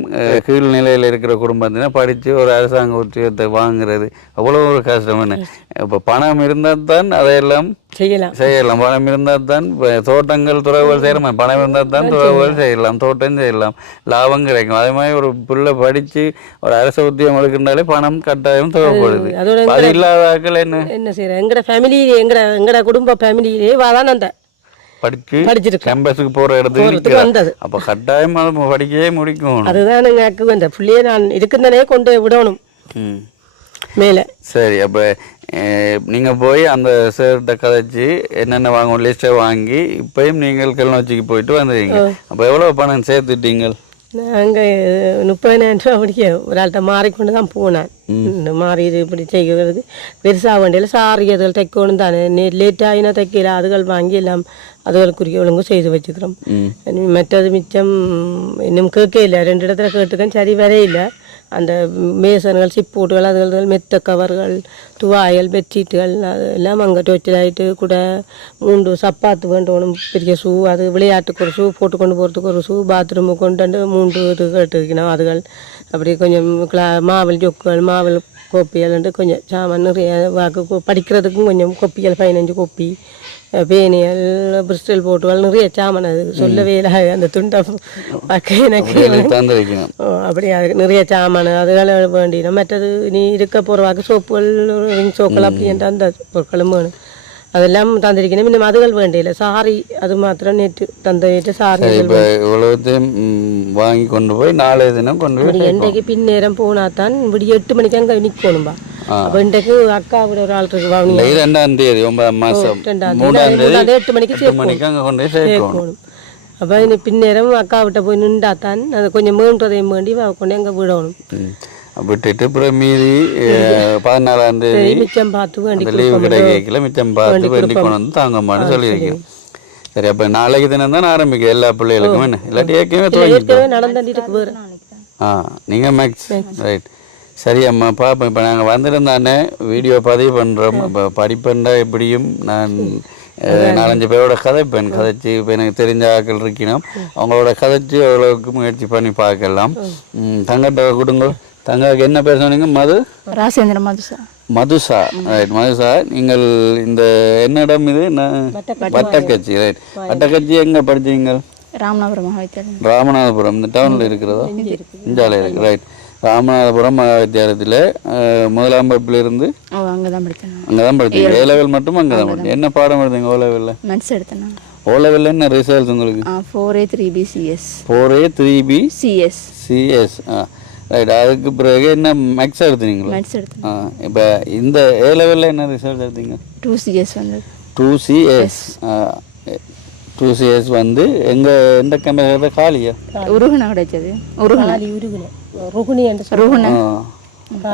கீழ்நிலையில் இருக்கிற குடும்பத்தினா படித்து ஒரு அரசாங்க உத்தியோகத்தை வாங்குறது அவ்வளோ ஒரு கஷ்டம்னு. இப்போ பணம் இருந்தால் தான் அதையெல்லாம் செய்யலாம். பணம் இருந்தால் தான் தோட்டங்கள் துறவுகள் செய்யலாம், பணம் இருந்தால் தான் துறவுகள் செய்யலாம், தோட்டம் செய்யலாம், லாபம் கிடைக்கும். அதே மாதிரி ஒரு பிள்ளை படித்து ஒரு அரசு உத்தியோகம் எடுக்கின்றாலே பணம் கட்டாயம் தேவைப்படுது. அது இல்லாதாக்கள் என்ன செய்யறேன், எங்கட ஃபேமிலியிலே எங்கட குடும்ப ஃபேமிலியிலே வாதான் அந்த படிச்சு கேம்பஸுக்கு போற இடத்துக்கு வந்தது. அப்ப கட்டாயம் படிக்கவே முடிக்கும். அதுதான் எனக்கு அந்த பிள்ளைய நான் இருக்குந்தனே கொண்டு விடணும் மேல. சரி, அப்ப நீங்க போய் அந்த சேர்ட்ட கதைச்சு என்னென்ன வாங்க லிஸ்ட்டை வாங்கி இப்பயும் நீங்கள் கிளிநொச்சிக்கு போயிட்டு வந்துடுறீங்க. அப்ப எவ்வளவு பணம் சேர்த்துட்டீங்க? நாங்கள் 30,000 ரூபா படிக்க ஒரு ஆள்கிட்ட மாறிக்கொண்டு தான் போனேன். மாறி இது இப்படி செய்கிறதுக்கு பெருசாக வேண்டியில் சாரியதுகள் தைக்கணும் தானே, லேட் ஆகினா தைக்கல அதுகள் வாங்கி எல்லாம் அதுகளுக்குரிய ஒழுங்கு செய்து வச்சுக்கிறோம். மற்றது மிச்சம் இன்னும் கேட்கல, 2 இடத்துல கேட்டுக்கேன், சரி வரையில்லை. அந்த மேசன்கள் சிப்போட்டுகள் அதுகள் மெத்த கவர்கள் துவாயல் பெட்ஷீட்டுகள் அதெல்லாம் அங்கே டொச்சிலாயிட்டு கூட 3 சப்பாத்து வேண்டணும், பெரிய ஷூ, அது விளையாட்டுக்கு ஒரு ஷூ, போட்டு கொண்டு போகிறதுக்கு ஒரு ஷூ, பாத்ரூமுக்கு கொண்டு 3 இது கேட்டுக்கணும். அதுகள் அப்படி கொஞ்சம் மாவல் ஜொக்குகள் மாவல் கோப்பிகள் கொஞ்சம் சாமான் நிறைய வாக்கு படிக்கிறதுக்கும் கொஞ்சம் கொப்பிகள் 15 கொப்பி பேனியல் பிரிஸ்டல் போட்டுகள் நிறைய சாமான். அது சொல்லவே இல்லை, அந்த துண்டை பார்க்க எனக்கு அப்படி அதுக்கு நிறைய சாமான் அதுகளை வேண்டினோம். மற்றது நீ இருக்க போகிற வாக்கு சோப்புகள் ரிங் சோப்புகள் அப்படின்ற அந்த பொருட்களும் வேணும், அதெல்லாம் தந்திருக்கணும். இன்னும் அதுகள் வேண்டியில்லை, சாரி அது மாத்திரம் நேற்று தந்துட்டு சாரி இவ்வளோத்தையும் வாங்கி கொண்டு போய் நாளைய தினம் கொண்டு போய் இன்றைக்கு பின்னேரம் போனா தான் விடிய 8 மணிக்கு அங்கே நிற்கணும்பா. அப்போ இன்றைக்கு அக்கா விட ஒரு ஆள் இருக்கு, 2ஆம் தேதி 9ஆம் மாதம் 8 மணிக்கு அங்கே கொண்டு போய் சேர்க்கணும். அப்போ இன்னும் பின்னேரம் அக்கா விட்ட போய் நின்றா தான் அதை கொஞ்சம் மீன்றதையும் வேண்டி கொண்டு அங்கே விடணும். விட்டுட்டு அப்புறம் மீதி 14ஆம் தேதி மிச்சம் பார்த்து வேண்டி லீவு கிடைக்கல, மிச்சம் பார்த்து வேண்டி கொண்டு வந்து தாங்கம்மான்னு சொல்லியிருக்கேன். சரி, அப்போ நாளைக்கு தினம் தான் ஆரம்பிக்கும் எல்லா பிள்ளைகளுக்கும். என்ன இல்லாட்டி ஏற்கனவே நடந்துட்டு நீங்கள் மேக்ஸ் ரைட். சரி அம்மா பாப்போம். இப்போ நாங்கள் வந்திருந்தானே வீடியோ பதிவு பண்ணுறோம். இப்போ படிப்பண்டா எப்படியும் நான் 4-5 பேரோட கதைப்பேன், கதைச்சி இப்போ எனக்கு தெரிஞ்ச ஆக்கள் இருக்கணும், அவங்களோட கதைச்சி அவ்வளோக்கு முயற்சி பண்ணி பார்க்கலாம். தங்கட்ட கொடுங்க. தங்களுக்கு என்ன பேர் சொன்னீங்க? ராசேந்திர மதுசா. மதுசா, ரைட். மதுசா, நீங்கள் இந்த என்ன இடம் இது? வட்டக்கச்சி, ரைட். வட்டக்கச்சி எங்கே படிச்சீங்க? ராமநாதபுரம். ராமநாதபுரம் இந்த டவுனில் இருக்கிறதோ? இஞ்சாலே இருக்கு, ரைட். ராமநாதபுரம் மகாவித்தியாலயத்தில் 1ஆம் வகுப்பிலிருந்து அங்கே தான் படித்தேன். அங்கே தான் படித்தீங்க? A level மட்டும் அங்கே தான் படித்தீங்க? என்ன பாடம் எடுத்தீங்க O level? மேத்ஸ் எடுத்தேன். O level என்ன ரிசல்ட் உங்களுக்கு? 4A3B CS. 4A3B CS. CS, right. அதுக்கு பிறகு என்ன மேக்ஸ் எடுத்தீங்களா? மேத்ஸ் எடுத்தேன். இப்போ இந்த A level என்ன ரிசல்ட் எடுத்தீங்க? 2CS வந்தது. 2CS. 2CS வந்து எந்த கேம்பஸ் காலியா? உருகுனா கிடைச்சது.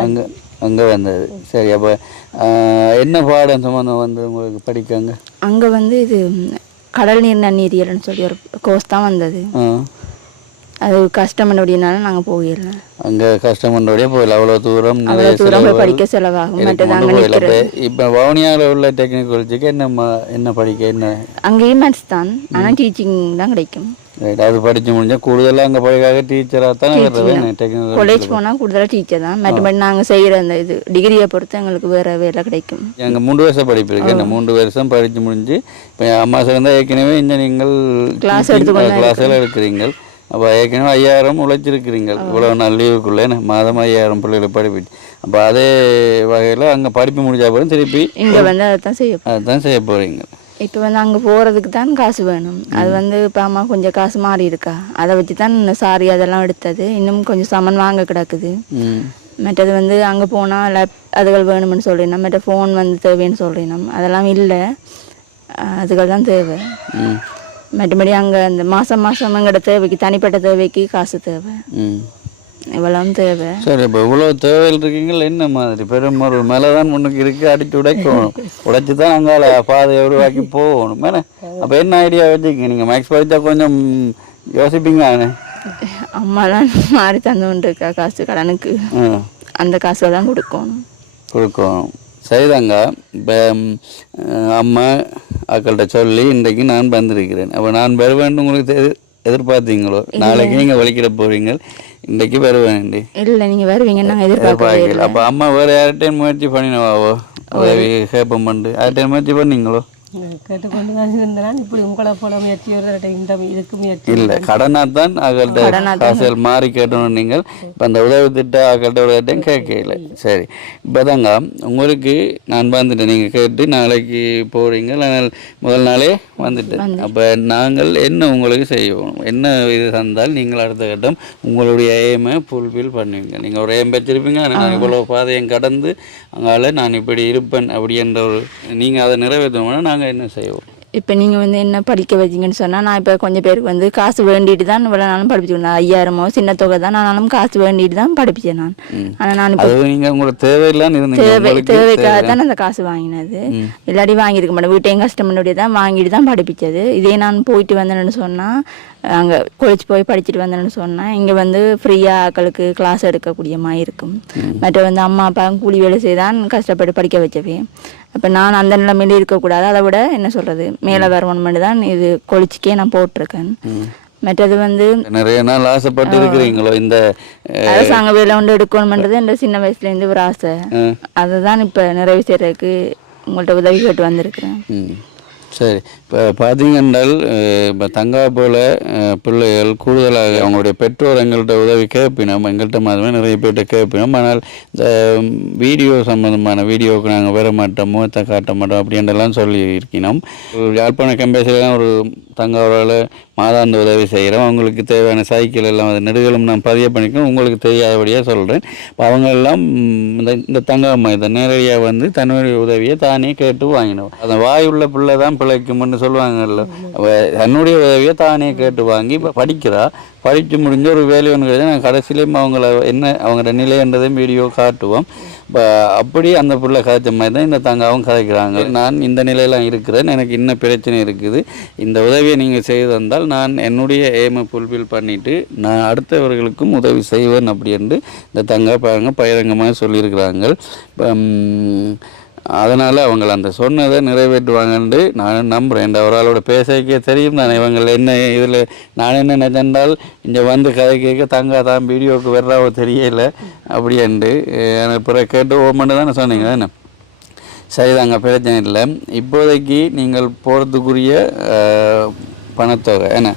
அங்கே அங்கே வந்தது. சரி, அப்போ என்ன பாடம் சம்மந்தம் வந்து உங்களுக்கு படிக்காங்க? அங்கே வந்து இது கடல் நீர் நன்னீரியல்னு சொல்லி ஒரு கோர்ஸ் தான் வந்தது. அது கஷ்டம் பண்ணபடினால நாங்கள் போயிடலாம். அங்கே கஷ்டம் பண்ணபடியே போயிடலாம். அவ்வளோ தூரம் படிக்க செலவாகும். இப்போ வவுனியாவில் உள்ள டெக்னிக் காலேஜுக்கு என்ன படிக்க என்ன? அங்கேயும் மேத்ஸ் தான், ஆனால் டீச்சிங் தான் கிடைக்கும். அது படித்து முடிஞ்சால் கூடுதலாக அங்கே படிக்காக டீச்சராக தான் டெக்னிக்கல் காலேஜ் போனால் கூடுதலாக டீச்சர் தான். மற்றபடி நாங்கள் செய்கிற அந்த இது டிகிரியை பொறுத்து எங்களுக்கு வேறு வேலை கிடைக்கும். எங்கள் 3 வருஷம் படிப்பு இருக்குது. என்ன 3 வருஷம் படித்து முடிஞ்சு இப்போ அம்மா சேர்ந்தால் ஏற்கனவே இங்கே நீங்கள் கிளாஸெல்லாம் எடுக்கிறீங்க. அப்போ ஏற்கனவே 5000 உழைச்சிருக்கிறீங்க. இவ்வளோ நாள் லீவுக்குள்ளே மாதம் 5000 பிள்ளைகளை படிப்பிச்சு. அப்போ அதே வகையில் அங்கே படிப்பு முடிஞ்சா போதும் திருப்பி இங்கே வந்து அதுதான் செய்ய போகிறீங்க. இப்போ வந்து அங்கே போகிறதுக்கு தான் காசு வேணும். அது வந்து இப்போ அம்மா கொஞ்சம் காசு மாறி இருக்கா, அதை வச்சு தான் சாரி அதெல்லாம் எடுத்தது. இன்னும் கொஞ்சம் சாமான் வாங்க கிடக்குது. மற்றது வந்து அங்கே போனால் அதுகள் வேணும்னு சொல்லிடணும். மற்ற ஃபோன் வந்து தேவைன்னு சொல்லிடணும். அதெல்லாம் இல்லை, அதுகள் தான் தேவை. மற்றபடி அங்கே அந்த மாதம் எங்கள்கிட்ட தேவைக்கு தனிப்பட்ட தேவைக்கு காசு தேவை, இவ்வளவு தேவை. சரி, இப்போ இவ்வளோ தேவையில் இருக்கீங்களா? என்ன மாதிரி பெரும் ஒரு மேலே தான் முன்னுக்கு இருக்குது, அடித்து உடைக்கணும், உடைச்சி தான் அங்கால பாதையை உருவாக்கி போகணும் மேலே. அப்போ என்ன ஐடியா வச்சுக்கீங்க நீங்கள்? மேக்ஸ் படித்தா கொஞ்சம் யோசிப்பீங்க. அம்மாலாம் மாறி தந்துட்டு இருக்கா காசு கடனுக்கு, அந்த காசை தான் கொடுக்கணும். சரிதாங்க. இப்போ அம்மா அக்கள்கிட்ட சொல்லி இன்றைக்கு நான் வந்திருக்கிறேன். அப்போ நான் வருவேன் உங்களுக்கு எதிர்பார்த்தீங்களோ? நாளைக்கு நீங்கள் வலிக்கிட போகிறீங்க, இன்றைக்கு வருவேன். இல்லை, நீங்கள் வருவீங்க நாங்கள் எதிர்பார்க்கல. அப்போ அம்மா வேறு யார்கிட்டையும் முயற்சி பண்ணினவாவோ? உதவி கேட்போம் பண்ணு, யார்கிட்டையும் முயற்சி பண்ணீங்களோ? கேட்டுக்கொண்டு தான் இருந்தேன். இப்படி உங்களை போல முயற்சி இதுக்கு முயற்சி இல்லை, கடனாக தான் அகல்கிட்ட காசுகள் மாறி கேட்டணும். நீங்கள் இப்போ அந்த உதவி திட்ட அகல்கிட்ட உதவிட்டையும் கேட்கல. சரி, இப்போ தாங்க உங்களுக்கு நான் வந்துட்டேன். நீங்கள் கேட்டு நாளைக்கு போகிறீங்க, நான் முதல் நாளே வந்துட்டேன். அப்போ நாங்கள் என்ன உங்களுக்கு செய்வோம், என்ன இது தந்தால் நீங்கள் அடுத்த கட்டம் உங்களுடைய எய்மை ஃபுல்ஃபில் பண்ணுவீங்க. நீங்கள் ஒரு எய்ம் வச்சுருப்பீங்க, நான் இவ்வளோ பாதையும் கடந்து அங்கால நான் இப்படி இருப்பேன் அப்படின்ற ஒரு நீங்கள் அதை நிறைவேற்றணும்னா நாங்கள் என்ன செய்வோம்? இப்போ நீங்கள் வந்து என்ன படிக்க வச்சிங்கன்னு சொன்னால், நான் இப்போ கொஞ்சம் பேருக்கு வந்து காசு வேண்டிட்டு தான் இவ்வளோ நாளும் படிப்பிச்சுக்கணும். 5000 சின்ன தொகை தான், நானும் காசு வேண்டிட்டு தான் படிப்பிச்சேன் நான். ஆனால் நான் இப்போ நீங்கள் உங்களுக்கு தேவைக்காக தான் அந்த காசு வாங்கினது, இல்லாட்டி வாங்கியிருக்க மாட்டேன். வீட்டையும் கஷ்டப்பட்டு தான் வாங்கிட்டு தான் படிப்பிச்சது. இதே நான் போயிட்டு வந்தேன்னு சொன்னால், அங்கே கொழிச்சு போய் படிச்சுட்டு வந்தேன்னு சொன்னால், இங்கே வந்து ஃப்ரீயாக ஆக்களுக்கு கிளாஸ் எடுக்கக்கூடிய மாதிரி இருக்கும். மற்ற வந்து அம்மா அப்பா கூலி வேலை செய்தான் கஷ்டப்பட்டு படிக்க வச்சவே. அப்போ நான் அந்த நிலைமையில இருக்கக்கூடாது, அதை விட என்ன சொல்கிறது மேலே வரணும்னு தான் இது கொழிச்சிக்கே நான் போட்டிருக்கேன். மற்றது வந்து நிறைய நாள் ஆசைப்பட்டு இருக்கிறீங்களோ இந்த அரசாங்க வேலை ஒன்று எடுக்கணும்ன்றது இந்த சின்ன வயசுலேருந்து ஒரு ஆசை. அதை தான் இப்போ நிறைவு செய்கிறதுக்கு உங்கள்கிட்ட உதவி கேட்டு வந்திருக்கிறேன். சரி, இப்போ பார்த்தீங்கன்னால் இப்போ தங்கா போல் பிள்ளைகள் கூடுதலாக அவங்களுடைய பெற்றோர் எங்கள்கிட்ட உதவி கேட்பினோம், எங்கள்கிட்ட மாதிரி நிறைய பேர்கிட்ட கேட்பினோம். ஆனால் இந்த வீடியோ சம்மந்தமான வீடியோவுக்கு நாங்கள் வர மாட்டோம், முகத்தை காட்ட மாட்டோம் அப்படின்றலாம் சொல்லி இருக்கணும். யாழ்ப்பாண கம்பேசிலாம் ஒரு தங்காவோட மாதாந்த உதவி செய்கிறோம். அவங்களுக்கு தேவையான சைக்கிள் எல்லாம் அது நெடுகளும் நான் பதிய பண்ணிக்கணும், உங்களுக்கு தெரியாதபடியாக சொல்கிறேன். இப்போ அவங்களெல்லாம் இந்த தங்காம்மா இதை நேரடியாக வந்து தன்னுடைய உதவியை தானே கேட்டு வாங்கினோம். அந்த வாயுள்ள பிள்ளை தான் பிழைக்கும்னு சொல்லுவாங்கல்ல, தன்னுடைய உதவியை தானே கேட்டு வாங்கி இப்போ படிக்கிறா. படித்து முடிஞ்ச ஒரு வேலை ஒன்று கிடையாது, நாங்கள் கடைசியிலையும் அவங்கள என்ன அவங்களோட நிலைன்றதையும் வீடியோ காட்டுவோம். இப்போ அப்படி அந்த பிள்ளை கதைச்ச மாதிரி தான் இந்த தங்காவும் கதைக்கிறாங்க. நான் இந்த நிலையெல்லாம் இருக்கிறேன், எனக்கு இன்னும் பிரச்சனை இருக்குது, இந்த உதவியை நீங்கள் செய்து வந்தால் நான் என்னுடைய எய்மை ஃபுல்ஃபில் பண்ணிவிட்டு நான் அடுத்தவர்களுக்கும் உதவி செய்வேன் அப்படின்ட்டு இந்த தங்கா பாருங்க பகிரங்கமாக சொல்லியிருக்கிறாங்க. இப்போ அதனால் அவங்கள அந்த சொன்னதை நிறைவேற்றுவாங்கன்ட்டு நான் நம்புகிறேன். ஒரு ஆளோட பேசக்கே தெரியும் தானே இவங்க என்ன இதில் நான் என்ன நினைச்சால் இங்கே வந்து கதை கேட்க தங்கா தான் வீடியோவுக்கு வர்றாவோ தெரியலை அப்படின்ட்டு எனக்கு பிறகு கேட்டு ஓமன்னு தானே சொன்னீங்க தானே. சரிதாங்க, பிரச்சனை இல்லை. இப்போதைக்கு நீங்கள் போகிறதுக்குரிய பணத்தொகை என்ன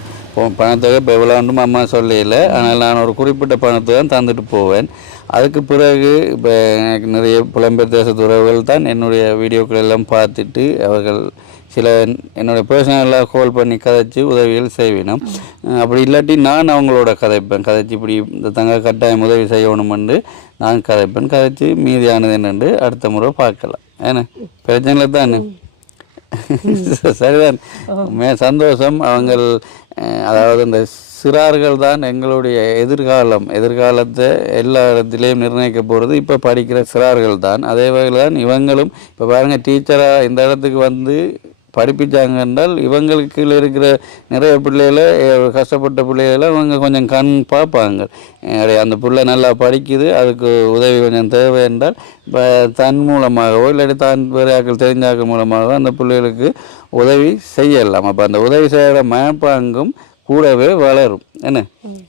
பணத்தொகை இப்போ எவ்வளோ ஒன்றும் அம்மா சொல்லலை, ஆனால் நான் ஒரு குறிப்பிட்ட பணத்தை தான் தந்துட்டு போவேன். அதுக்கு பிறகு இப்போ எனக்கு நிறைய புலம்பெயர் தேசத்து உறவுகள் தான் என்னுடைய வீடியோக்கள் எல்லாம் பார்த்துட்டு அவர்கள் சில என்னுடைய பர்சனலாக கால் பண்ணி கதைச்சி உதவிகள் செய்வேணும். அப்படி இல்லாட்டி நான் அவங்களோட கதைப்பேன், கதைச்சி இப்படி இந்த தங்க கட்டாயம் உதவி செய்யணுமென்று நான் கதைப்பேன். கதைச்சி மீதியானது என்னென்று அடுத்த முறை பார்க்கலாம். ஏன்னா பிரச்சனை தானே. சரிதான், சந்தோஷம். அவங்கள் அதாவது இந்த சிறார்கள் தான் எங்களுடைய எதிர்காலத்தை எல்லா இடத்துலையும் நிர்ணயிக்க போகிறது இப்போ படிக்கிற சிறார்கள் தான். அதே வகையில் தான் இவங்களும் இப்போ பாருங்கள், டீச்சராக இந்த இடத்துக்கு வந்து படிப்பிச்சாங்க என்றால் இவங்களுக்கு இருக்கிற நிறைய பிள்ளைகளை கஷ்டப்பட்ட பிள்ளைகளை இவங்க கொஞ்சம் கண் பார்ப்பாங்க. அந்த பிள்ளை நல்லா படிக்குது, அதுக்கு உதவி கொஞ்சம் தேவை என்றால் இப்போ தன் மூலமாகவோ இல்லாட்டி தான் வேறு தெரிஞ்சாக்கள் மூலமாகவோ அந்த பிள்ளைகளுக்கு உதவி செய்யலாம். அப்போ அந்த உதவி செய்கிற மனப்பாங்கும் கூடவே வளரும். என்ன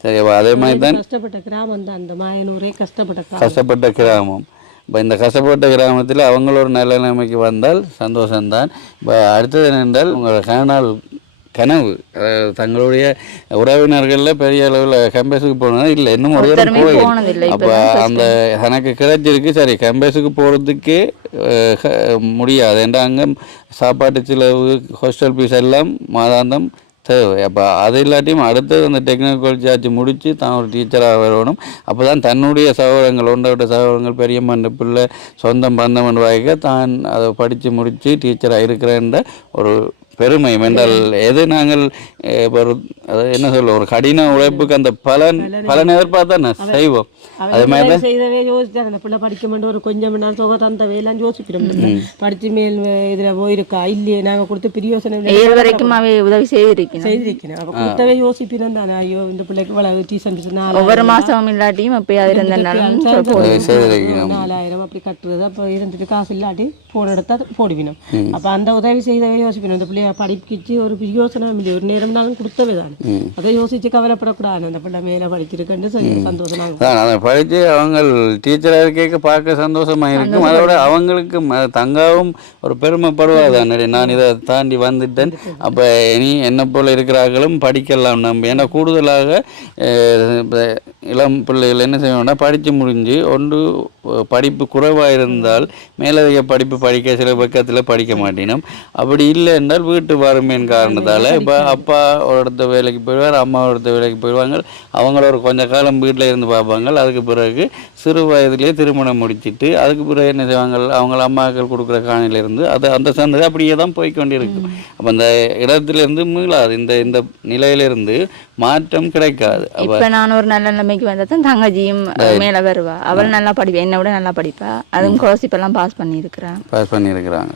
சரி, அதே மாதிரி தான் கஷ்டப்பட்ட கிராமம் தான் அந்த மாயனூரே கஷ்டப்பட்ட கிராமம். இப்போ இந்த கஷ்டப்பட்ட கிராமத்தில் அவங்களோட நல்ல நிலைமைக்கு வந்தால் சந்தோஷம்தான். இப்போ அடுத்தது என்னென்றால் உங்களோட கனவு. தங்களுடைய உறவினர்களில் பெரிய அளவில் கேம்பஸுக்கு போனது இல்லை, இன்னும் ஒரு தடவை போய் அப்போ அந்த எனக்கு கிடைச்சிருக்கு. சரி, கேம்பஸுக்கு போகிறதுக்கே முடியாது, ஏன்னா அங்கே சாப்பாட்டு செலவு, ஹாஸ்டல் ஃபீஸ் எல்லாம் மாதாந்தம் தேவை. அப்போ அது இல்லாட்டியும் அடுத்தது அந்த டெக்னிக்கல் சார்ஜ் முடித்து தான் ஒரு டீச்சராக வரணும். அப்போ தான் தன்னுடைய சகோதரங்கள், ஒன்றை சகோதரங்கள், பெரியம்மன் பிள்ளை, சொந்தம் பந்தம் வாய்க்க தான் அதை படித்து முடித்து டீச்சராக இருக்கிறேன்ற ஒரு பெருமை மெண்டல். எது நாங்கள் ஒரு என்ன சொல்ல, ஒரு கடின உழைப்புக்கு அந்த பலன் எதிர்பார்த்தா நான் செய்வோம். அது மாதிரி தான் செய்தவே யோசிச்சார். அந்த பிள்ளை படிக்க மாட்டோம், ஒரு கொஞ்சம் நேரம் சுக தந்த வேலைன்னு யோசிக்கிறோம். படித்து மேல் இதில் போயிருக்கா இல்லையே, நாங்கள் கொடுத்த பிரியோசனை வரைக்கும் உதவி செய்திருக்கேன். அப்போ கொடுத்தவே யோசிப்பினோம் தானே. ஐயோ இந்த பிள்ளைக்கு இவ்வளவு டியூஷன் ஒவ்வொரு மாதம் இல்லாட்டியும் அப்போ இருந்தாலும் 4000 அப்படி கட்டுறது. அப்போ இருந்துட்டு காசு இல்லாட்டி போன எடுத்தா போடுவினோம். அப்போ அந்த உதவி செய்தவே யோசிப்பினோம். இந்த பிள்ளைய படிப்பிச்சு ஒரு யோசனை இல்லை, ஒரு நேரம்னாலும் கொடுத்தவே தானே. அதை யோசிச்சு கவலைப்படக்கூடாது. அந்த பிள்ளை மேலே படிச்சிருக்கேன்னு சொல்லி சந்தோஷம் படித்து அவங்க டீச்சராக இருக்க பார்க்க சந்தோஷமாக இருக்கும். அதோட அவங்களுக்கு தங்காவும் ஒரு பெருமைப்படுவாதான், நான் இதை தாண்டி வந்துட்டேன். அப்போ இனி என்ன போல் இருக்கிறார்களும் படிக்கலாம் நம்ம. ஏன்னா கூடுதலாக இளம் பிள்ளைகள் என்ன செய்யணும்னா, படித்து முடிஞ்சு ஒன்று படிப்பு குறைவாக இருந்தால் மேலதிக படிப்பு படிக்க சில பக்கத்தில் படிக்க மாட்டேனும். அப்படி இல்லை என்றால் வீட்டு வறுமையின் காரணத்தால் இப்போ அப்பா ஒரு இடத்த வேலைக்கு போயிடுவார், அம்மா ஒரு இடத்த வேலைக்கு போயிடுவாங்க. அவங்கள ஒரு கொஞ்ச காலம் வீட்டில் இருந்து பார்ப்பாங்க. அதுக்கு பிறகு சிறு வயதிலே திருமணம் முடிச்சுட்டு அதுக்கு பிறகு என்ன செய்வாங்க, அவங்கள அம்மாக்கள் கொடுக்குற காணிலிருந்து அது அந்த சந்ததி அப்படியே தான் போய்கொண்டிருக்கு. அப்போ அந்த இடத்துலேருந்து மீளாது, இந்த நிலையிலிருந்து மாற்றம் கிடைக்காது. இப்போ நான் ஒரு நல்ல நிலைமைக்கு வந்தால் தான் தங்கச்சியும் மேலே வருவா. அவள் நல்லா படிப்பா, என்னை விட நல்லா படிப்பா. அதுவும் கோர்ஸிப்பெல்லாம் பாஸ் பண்ணியிருக்கிறாங்க.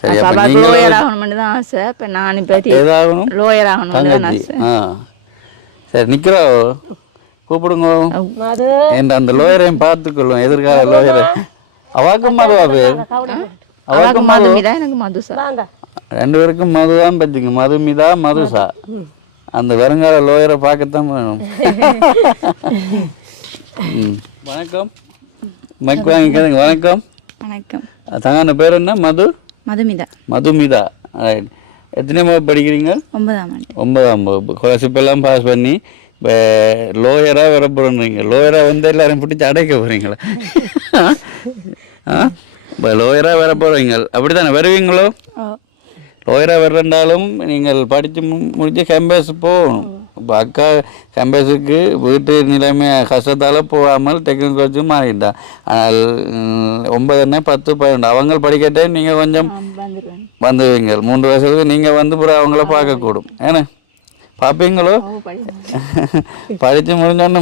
சரி, லோயர் ஆகணும்னு தான் ஆசை. இப்போ நான் இப்போ லோயர் ஆகணும்னு தான் ஆசை. சரி, நிற்கிறா கூப்பிடுங்க. என்ற அந்த லோயரையும் பார்த்துக்கொள்ளும், எதிர்கால லோயரை. அவாக்கும் மதுவா பேர்? அவாக்கும் மதுமிதா, எனக்கு மதுசா. 2 பேருக்கும் மதுதான் பச்சுங்க, மதுமிதா மதுசா. அந்த வருங்கால லோயரை பார்க்கத்தான் வேணும். வணக்கம், மைக் வாங்கிக்கிறேங்க. வணக்கம். வணக்கம். தங்கான பேர் என்ன? மதுமிதா. எத்தனை வகுப்பு படிக்கிறீங்க? 9ஆம் வகுப்பு. ஸ்காலர்ஷிப்பெல்லாம் பாஸ் பண்ணி இப்போ லோயராக வர போகிறீங்க. லோயராக வந்து எல்லாரும் பிடிச்சி அடைக்க போகிறீங்களா? இப்போ லோயராக வர போகிறீங்க, அப்படி தானே வருவீங்களோ? லோயராக வர்றண்டாலும் நீங்கள் படித்து முடித்து கேம்பஸ் போகணும். இப்போ அக்கா கேம்பஸுக்கு வீட்டு நிலைமை கஷ்டத்தால் போகாமல் டெக்னிக்கல் கோச்சு மாறிட்டா. ஆனால் 9, 10, 12 அவங்க படிக்கட்டே நீங்கள் கொஞ்சம் வந்துவீங்க. 3 வருஷத்துக்கு நீங்கள் வந்து பிறகு அவங்கள பார்க்கக்கூடும். ஏன்னா பார்ப்பீங்களோ? படித்து முடிஞ்சோன்னு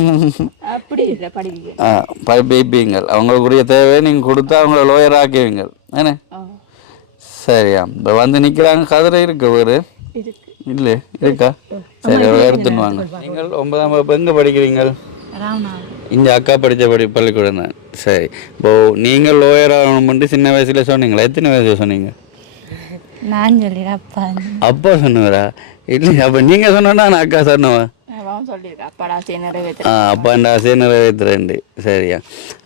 படிப்பீங்க. அவங்களுக்குரிய தேவையை நீங்கள் கொடுத்து அவங்கள லோயர் ஆக்குவீங்க. ஏன்னா சரியா? இப்போ வந்து நிற்கிறாங்க. கதிரை இருக்கு வேறு இல்லை இருக்கா? சரி, எடுத்துன்னு வாங்க. நீங்கள் 9ஆம் வகுப்பு எங்கே படிக்கிறீங்க? இந்த அக்கா படித்த பள்ளிக்கூடம் தான். சரி, இப்போது நீங்கள் லோயர் ஆகணும்னு சின்ன வயசில் சொன்னீங்களா? எத்தனை வயசில் சொன்னீங்க? நான் அப்பா சொன்னவரா? இல்லை, அப்போ நீங்கள் சொன்னா நான் அக்கா சொன்னவா? அப்பாண்ட ஆசையை நிறைவேற்றுறேன். சரியா?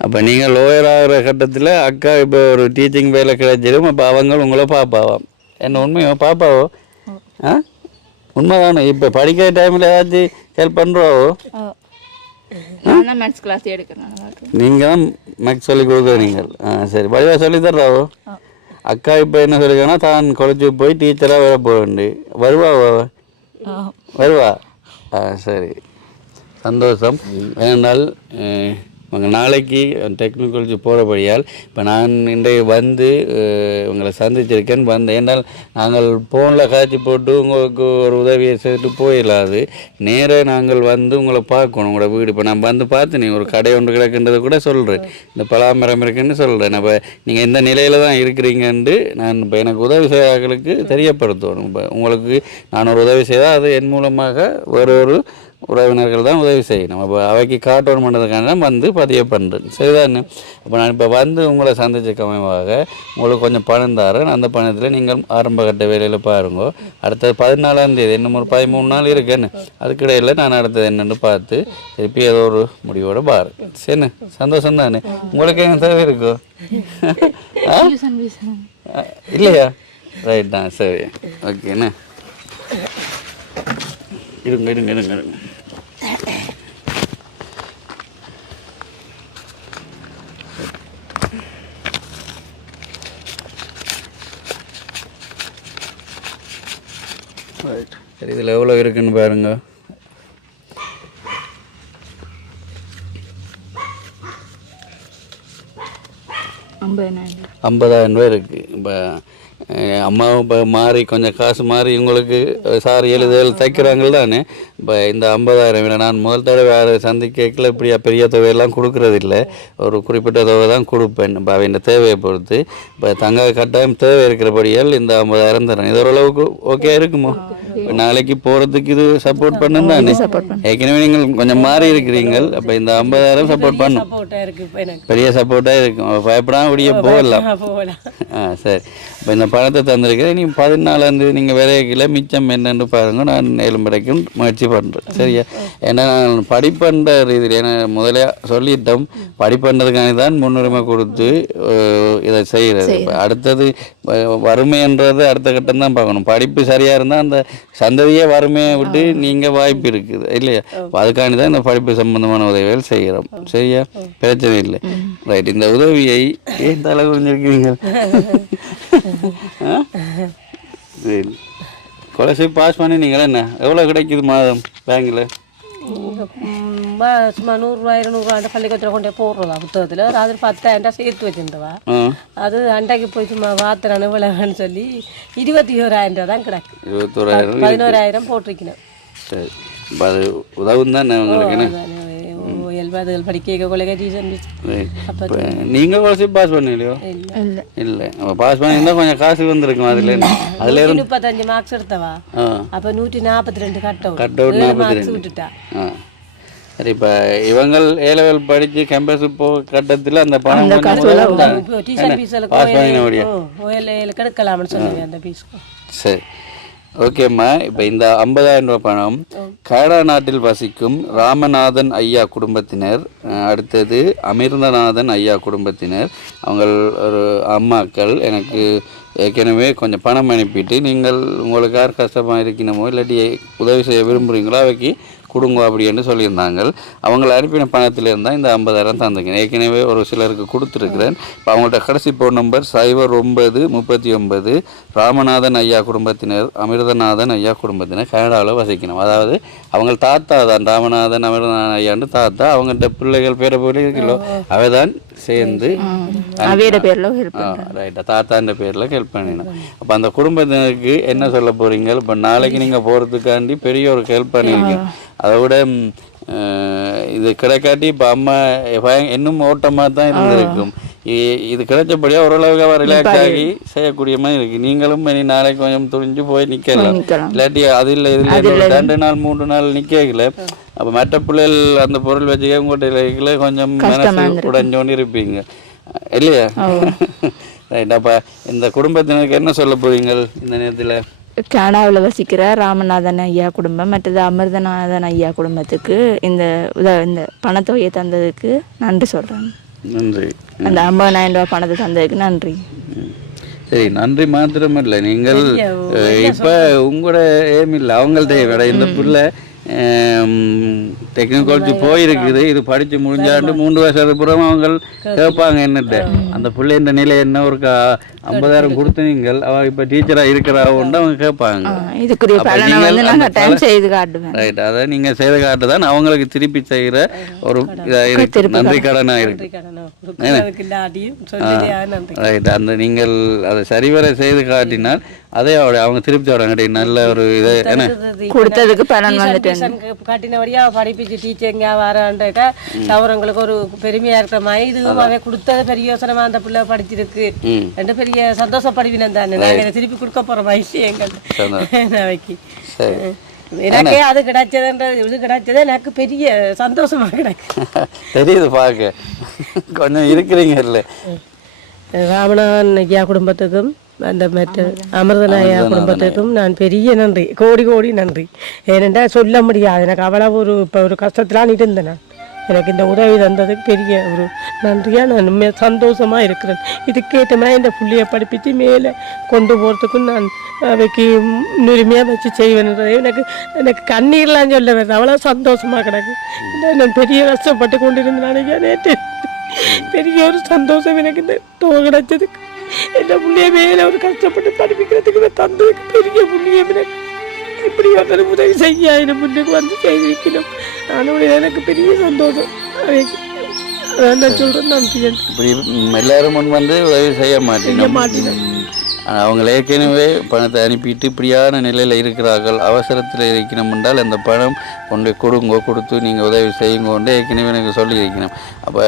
அப்போ நீங்கள் லோயர் ஆகிற கட்டத்தில் அக்கா இப்போ ஒரு டீச்சிங் வேலை கிடைச்சிடும். அப்போ அவங்க உங்களை பாப்பாவாம். என்ன உண்மையோ? பாப்பாவோ? உண்மைதானே? இப்போ படிக்கிற டைமில் ஏதாச்சும் ஹெல்ப் பண்ணுறாவோ? நீங்கள் தான் மேக்ஸ் சொல்லி கொடுக்குறீங்க. சரி, வழியாக சொல்லி தர்றாவோ? அக்கா இப்போ என்ன சொல்லிக்கன்னா, தான் குறைச்சி போய் டீச்சராக வர போவேண்டு. வருவா? சரி, சந்தோஷம். ஏனென்றால் நாளைக்கு டெக்னிக்கல் போகிறபடியால் இப்போ நான் இன்றைய வந்து உங்களை சந்திச்சிருக்கேன். வந்தேன் என்றால் நாங்கள் ஃபோனில் காய்ச்சி போட்டு உங்களுக்கு ஒரு உதவியை செய்துட்டு போயிடலாது. நேராக நாங்கள் வந்து உங்களை பார்க்கணும், உங்களோட வீடு. இப்போ நான் வந்து பார்த்து நீங்கள் ஒரு கடை ஒன்று கிடக்குன்றதை கூட சொல்கிறேன், இந்த பலாமரம் இருக்குன்னு சொல்கிறேன். அப்போ நீங்கள் எந்த நிலையில் தான் இருக்கிறீங்கன்ட்டு நான் இப்போ எனக்கு உதவி செய்யாதவர்களுக்கு தெரியப்படுத்தணும். இப்போ உங்களுக்கு நான் ஒரு உதவி செய்தால் அது என் மூலமாக ஒரு உறவினர்கள் தான் உதவி செய்யணும். அப்போ அவைக்கு காட்டணும் பண்ணுறதுக்கான வந்து பதிவு பண்ணுறேன். சரிதானே? அப்போ நான் இப்போ வந்து உங்களை சந்திச்ச கமயமாக உங்களுக்கு கொஞ்சம் பணம் தரேன். அந்த பணத்தில் நீங்கள் ஆரம்ப கட்ட வேலையில் பாருங்க. அடுத்தது 14ஆம் தேதி, இன்னும் ஒரு 13 நாள் இருக்குன்னு, அதுக்கிடையில் நான் அடுத்தது என்னென்னு பார்த்து திருப்பி ஏதோ ஒரு முடிவோடு பாரு. சரிண்ணே? சந்தோஷம் தானே? உங்களுக்கு எங்கே தேவை இருக்கோ? இல்லையா? ரைட் தான். சரி, ஓகேண்ணே. இருங்க இருங்க இருங்க இருங்க. சரி, இதில் எவ்வளோ இருக்குன்னு பாருங்க. ₹50,000 இருக்குது. இப்போ அம்மாவும் இப்போ மாறி கொஞ்சம் காசு மாறி உங்களுக்கு சார் எழுதுதல் தைக்கிறாங்கள் தானே. இப்போ இந்த 50,000 இல்லை, நான் முதல் தடவை வேறு சந்திக்கல இப்படியா பெரிய தொகையெல்லாம் கொடுக்குறதில்ல, ஒரு குறிப்பிட்ட தொகை தான் கொடுப்பேன். இப்போ அவன் தேவையை பொறுத்து இப்போ தங்க கட்டாயம் தேவை இருக்கிறபடியால் இந்த 50,000 தரேன். இது ஓரளவுக்கு ஓகே இருக்குமோ? இப்போ நாளைக்கு போகிறதுக்கு இது சப்போர்ட் பண்ணும் தானே. ஏற்கனவே நீங்கள் கொஞ்சம் மாறி இருக்கிறீங்கள், அப்போ இந்த 50,000 சப்போர்ட் பண்ணும், பெரிய சப்போர்ட்டாக இருக்கும். பயப்படாமல் இப்படியே போகலாம். சரி, இப்போ இந்த பணத்தை தந்திருக்கிறேன். நீ 14 நீங்கள் விரைவில் மிச்சம் என்னென்னு பாருங்கள். நான் 7 மணிக்கும் முயற்சி பண்ணுறேன், சரியா? ஏன்னா நான் படிப்பண்ட ரீதியில் ஏன்னா முதலே சொல்லிட்டோம், படிப்பண்டதுக்காக தான் முன்னுரிமை கொடுத்து இதை செய்கிறது. அடுத்தது வறுமைன்றது அடுத்த கட்டம் தான் பார்க்கணும். படிப்பு சரியாக இருந்தால் அந்த சந்ததியே வறுமையை விட்டு நீங்கள் வாய்ப்பு இருக்குது இல்லையா? அதுக்காண்டி தான் இந்த படிப்பு சம்பந்தமான உதவிகள் செய்கிறோம், சரியா? பிரச்சனை இல்லை. ரைட், இந்த உதவியை ஏன் தலை குறிஞ்சிருக்கிறீங்க? சரி, கொலைசி பாஸ் பண்ணினீங்களா? என்ன எவ்வளோ கிடைக்குது மாதம் பேங்கில்? சும்மா 100 200 பள்ளிக்கூடத்தில் கொண்டே போடுறதா புத்தகத்தில். அது 10,000 சேர்த்து வச்சுருந்தவா. அது அண்டைக்கு போய் சும்மா வாத்துறானு விளையான்னு சொல்லி 21,000 தான் கிடக்கு. 11,000 போட்டிருக்கணும். சரி, அது உதவும் தான் உங்களுக்கு. அதுகள் படிக்க கொள்ளைங்க டியூஷன். நீங்கள் கொலைசி பாஸ் பண்ணலையோ? இல்லை, பாஸ் பண்ணியிருந்தா கொஞ்சம் காசு வந்துருக்கும். அதில் 35 மார்க்ஸ் எடுத்தவா. அப்போ 142 கட் அவுட் மார்க்ஸ் விட்டுட்டா. சரி, இப்போ இவங்கள் A-level படித்து கேம்பஸ் போ கட்டத்தில் அந்த பணம் டியூஷன் ஃபீஸ் கெடுக்கலாம்னு சொன்னாங்க அந்த ஃபீஸ். சரி, ஓகேம்மா. இப்போ இந்த ₹50,000 பணம் கனடா நாட்டில் வசிக்கும் ராமநாதன் ஐயா குடும்பத்தினர், அடுத்தது அமிர்தநாதன் ஐயா குடும்பத்தினர், அவங்க ஒரு அம்மாக்கள் எனக்கு ஏற்கனவே கொஞ்சம் பணம் அனுப்பிட்டு, நீங்கள் உங்களுக்கு யார் கஷ்டமாக இருக்கணுமோ இல்லாட்டி உதவி செய்ய விரும்புகிறீங்களோ அவைக்கு கொடுங்க அப்படின்னு சொல்லியிருந்தாங்க. அவங்கள அனுப்பின பணத்தில் இருந்தால் இந்த 50,000 தந்துங்க. ஏற்கனவே ஒரு சிலருக்கு கொடுத்துருக்குறேன். இப்போ அவங்கள்ட்ட கடைசி ஃபோன் நம்பர் 0939 ராமநாதன் ஐயா குடும்பத்தினர், அமிர்தநாதன் ஐயா குடும்பத்தினர் கனடாவில் வசிக்கணும். அதாவது அவங்க தாத்தா தான் ராமநாதன் அமிர்தநாதன் ஐயாண்டு தாத்தா. அவங்கள்ட்ட பிள்ளைகள் பேரை போல இருக்கலோ அவை தான் சேர்ந்து ரைட்டா தாத்தான்ற பேரில் ஹெல்ப் பண்ணிடணும். அப்போ அந்த குடும்பத்தினருக்கு என்ன சொல்ல போகிறீங்க? இப்போ நாளைக்கு நீங்கள் போகிறதுக்காண்டி பெரிய ஒரு ஹெல்ப் பண்ணியிருக்கீங்க. அதை விட இது கிடைக்காட்டி இப்போ அம்மா இன்னும் ஓட்டமாக தான் இருந்திருக்கும். இது கிடைச்சபடியாக ஓரளவுக்கு ரிலாக்ஸ் ஆகி செய்யக்கூடிய மாதிரி இருக்குது. நீங்களும் இனி நாளைக்கு கொஞ்சம் துணிஞ்சு போய் நிற்கலாம். இல்லாட்டி அது இல்லை இதில் 2 நாள் 3 நாள் நிற்கல. அப்போ மற்ற பிள்ளைகள் அந்த பொருள் வச்சுக்க உங்கள்கிட்ட கொஞ்சம் மனசு உடைஞ்சோன்னு இருப்பீங்க இல்லையா? ரைட், அப்போ இந்த குடும்பத்தினருக்கு என்ன சொல்ல போறீங்க இந்த நேரத்தில்? கனடாவில் வசிக்கிற ராமநாதன் ஐயா குடும்பம் மற்றது அமிர்தநாதன் ஐயா குடும்பத்துக்கு இந்த பணத்தொகையை தந்ததுக்கு நன்றி சொல்கிறேன். நன்றி. அந்த ₹50,000 பணத்தை தந்ததுக்கு நன்றி. சரி, நன்றி மாத்திரமில்லை, நீங்கள் இப்போ உங்களோட ஏம் இல்லை அவங்கள்ட்ட விட இந்த பிள்ளை டெக்னிக்காலஜி போயிருக்குது. இது படித்து முடிஞ்சாண்டு 3 வருஷத்துக்கு புறம் அவங்க கேட்பாங்க என்னட்ட அந்த பிள்ளை இந்த நிலை என்ன ஒரு 50,000 கொடுத்து நீங்கள் அவள் இப்போ டீச்சராக இருக்கிறாவுண்டு அவங்க கேட்பாங்க. ரைட், அதை நீங்கள் செய்த காட்டு தான் அவங்களுக்கு திருப்பி செய்கிற ஒரு இதாக இருக்கு, நன்றி கடனாக இருக்கு. ரைட், அந்த நீங்கள் அதை சரிவர செய்து காட்டினால் அதே அவங்க திருப்தி அவங்ககிட்ட நல்ல ஒரு இதை என்ன கொடுத்ததுக்கு பலன் வந்துட்டு காட்டினபடியா படிப்பிச்சு டீச்சருங்க வரான்ட்டு அவங்களுக்கு ஒரு பெருமையா இருக்கிற மாதிரி இதுவும் அவன் கொடுத்தது பெரிய யோசனமா அந்த பிள்ளை படிச்சிருக்கு ரெண்டு பெரிய சந்தோஷப்படுவினம் தானே. நாங்கள் திருப்பி கொடுக்க போற வயசு எங்களுக்கு எனக்கே அது கிடைச்சதுன்றது இது கிடைச்சது எனக்கு பெரிய சந்தோஷமா கிடைக்கு. தெரியுது பார்க்க கொஞ்சம் இருக்கிறீங்க இல்லை. ராமநாதன் ஐயா குடும்பத்துக்கும் அந்த மற்ற அமிர்தநாயா குடும்பத்துக்கும் நான் பெரிய நன்றி, கோடி கோடி நன்றி. ஏனென்றால் சொல்ல முடியாது. எனக்கு அவ்வளவு ஒரு இப்போ ஒரு கஷ்டத்திலாம் இருந்தேன். எனக்கு இந்த உதவி தந்ததுக்கு பெரிய ஒரு நன்றியாக நான் சந்தோஷமாக இருக்கிறேன். இதுக்கேற்ற மாதிரி இந்த புள்ளியை படிப்பித்து மேலே கொண்டு போகிறதுக்கும் நான் அவைக்கு முன்னுரிமையாக வச்சு செய்வேன்றது எனக்கு கண்ணீர்லாம் சொல்ல வருது. அவ்வளோ சந்தோஷமாக கிடக்கு. நான் பெரிய கஷ்டப்பட்டு கொண்டு இருந்தேன். நேற்று பெரிய ஒரு சந்தோஷம் எனக்கு இந்த தொகை கிடைச்சதுக்கு. இந்த புள்ளியை மேலே ஒரு கஷ்டப்பட்டு படிப்பிக்கிறதுக்கு தந்ததுக்கு பெரிய புள்ளியம் எனக்கு. இப்படி ஒருத்தர் உதவி செய்ய முன்னுக்கு வந்து செய்திருக்கணும். அதனுடைய எனக்கு பெரிய சந்தோஷம். அதான் நான் சொல்கிறேன். நான் இப்படி எல்லாரும் முன் வந்து உதவி செய்ய மாட்டேன். அவங்க ஏற்கனவே பணத்தை அனுப்பிட்டு இப்படியான நிலையில் இருக்கிறார்கள். அவசரத்தில் இருக்கணும் என்றால் அந்த பணம் கொண்டு கொடுத்து நீங்கள் உதவி செய்யுங்கொண்டு ஏற்கனவே எனக்கு சொல்லியிருக்கணும். அப்போ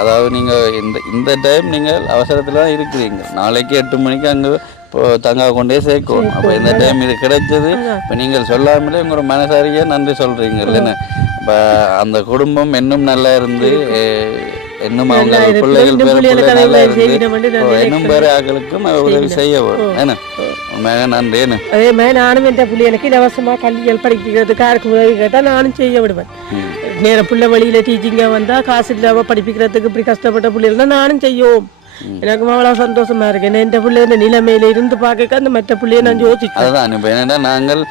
அதாவது நீங்கள் இந்த டைம் நீங்கள் அவசரத்தில் தான் இருக்கிறீங்க. நாளைக்கு 8 மணிக்கு அங்கே இப்போது தங்கா கொண்டே சேர்க்கணும். அப்போ இந்த டைம் இது கிடைச்சது. இப்போ நீங்கள் சொல்லாமலே உங்களோட மனசாரியே நன்றி சொல்கிறீங்க இல்லைன்னு. இப்போ அந்த குடும்பம் இன்னும் நல்லா இருந்து இன்னும் அவங்க பிள்ளைகள் நல்லா இருந்து இன்னும் வேறு ஆக்களுக்கும் உதவி செய்ய வரும். ஏன்னா உண்மையாக நன்றி. என்ன அதே மாதிரி நானும் என் பிள்ளைகளுக்கு இலவசமாக கல்விகள் படிக்கிறதுக்கு யாருக்கு உதவி கேட்டால் நானும் செய்ய விடுவேன். நேரம் பிள்ளை வழியில் டீச்சிங்காக வந்தால் காசு இல்லாமல் படிப்பிக்கிறதுக்கு இப்படி கஷ்டப்பட்ட பிள்ளைகள் நானும் செய்வோம். எனக்கு அவ்வளோ சந்தோஷமா இருக்கு. என் பிள்ளை இந்த நிலைமையில இருந்து பார்க்க அந்த மற்ற பிள்ளைய நான் யோசிச்சேன். அதுதான் இப்போ என்னென்னா நாங்கள்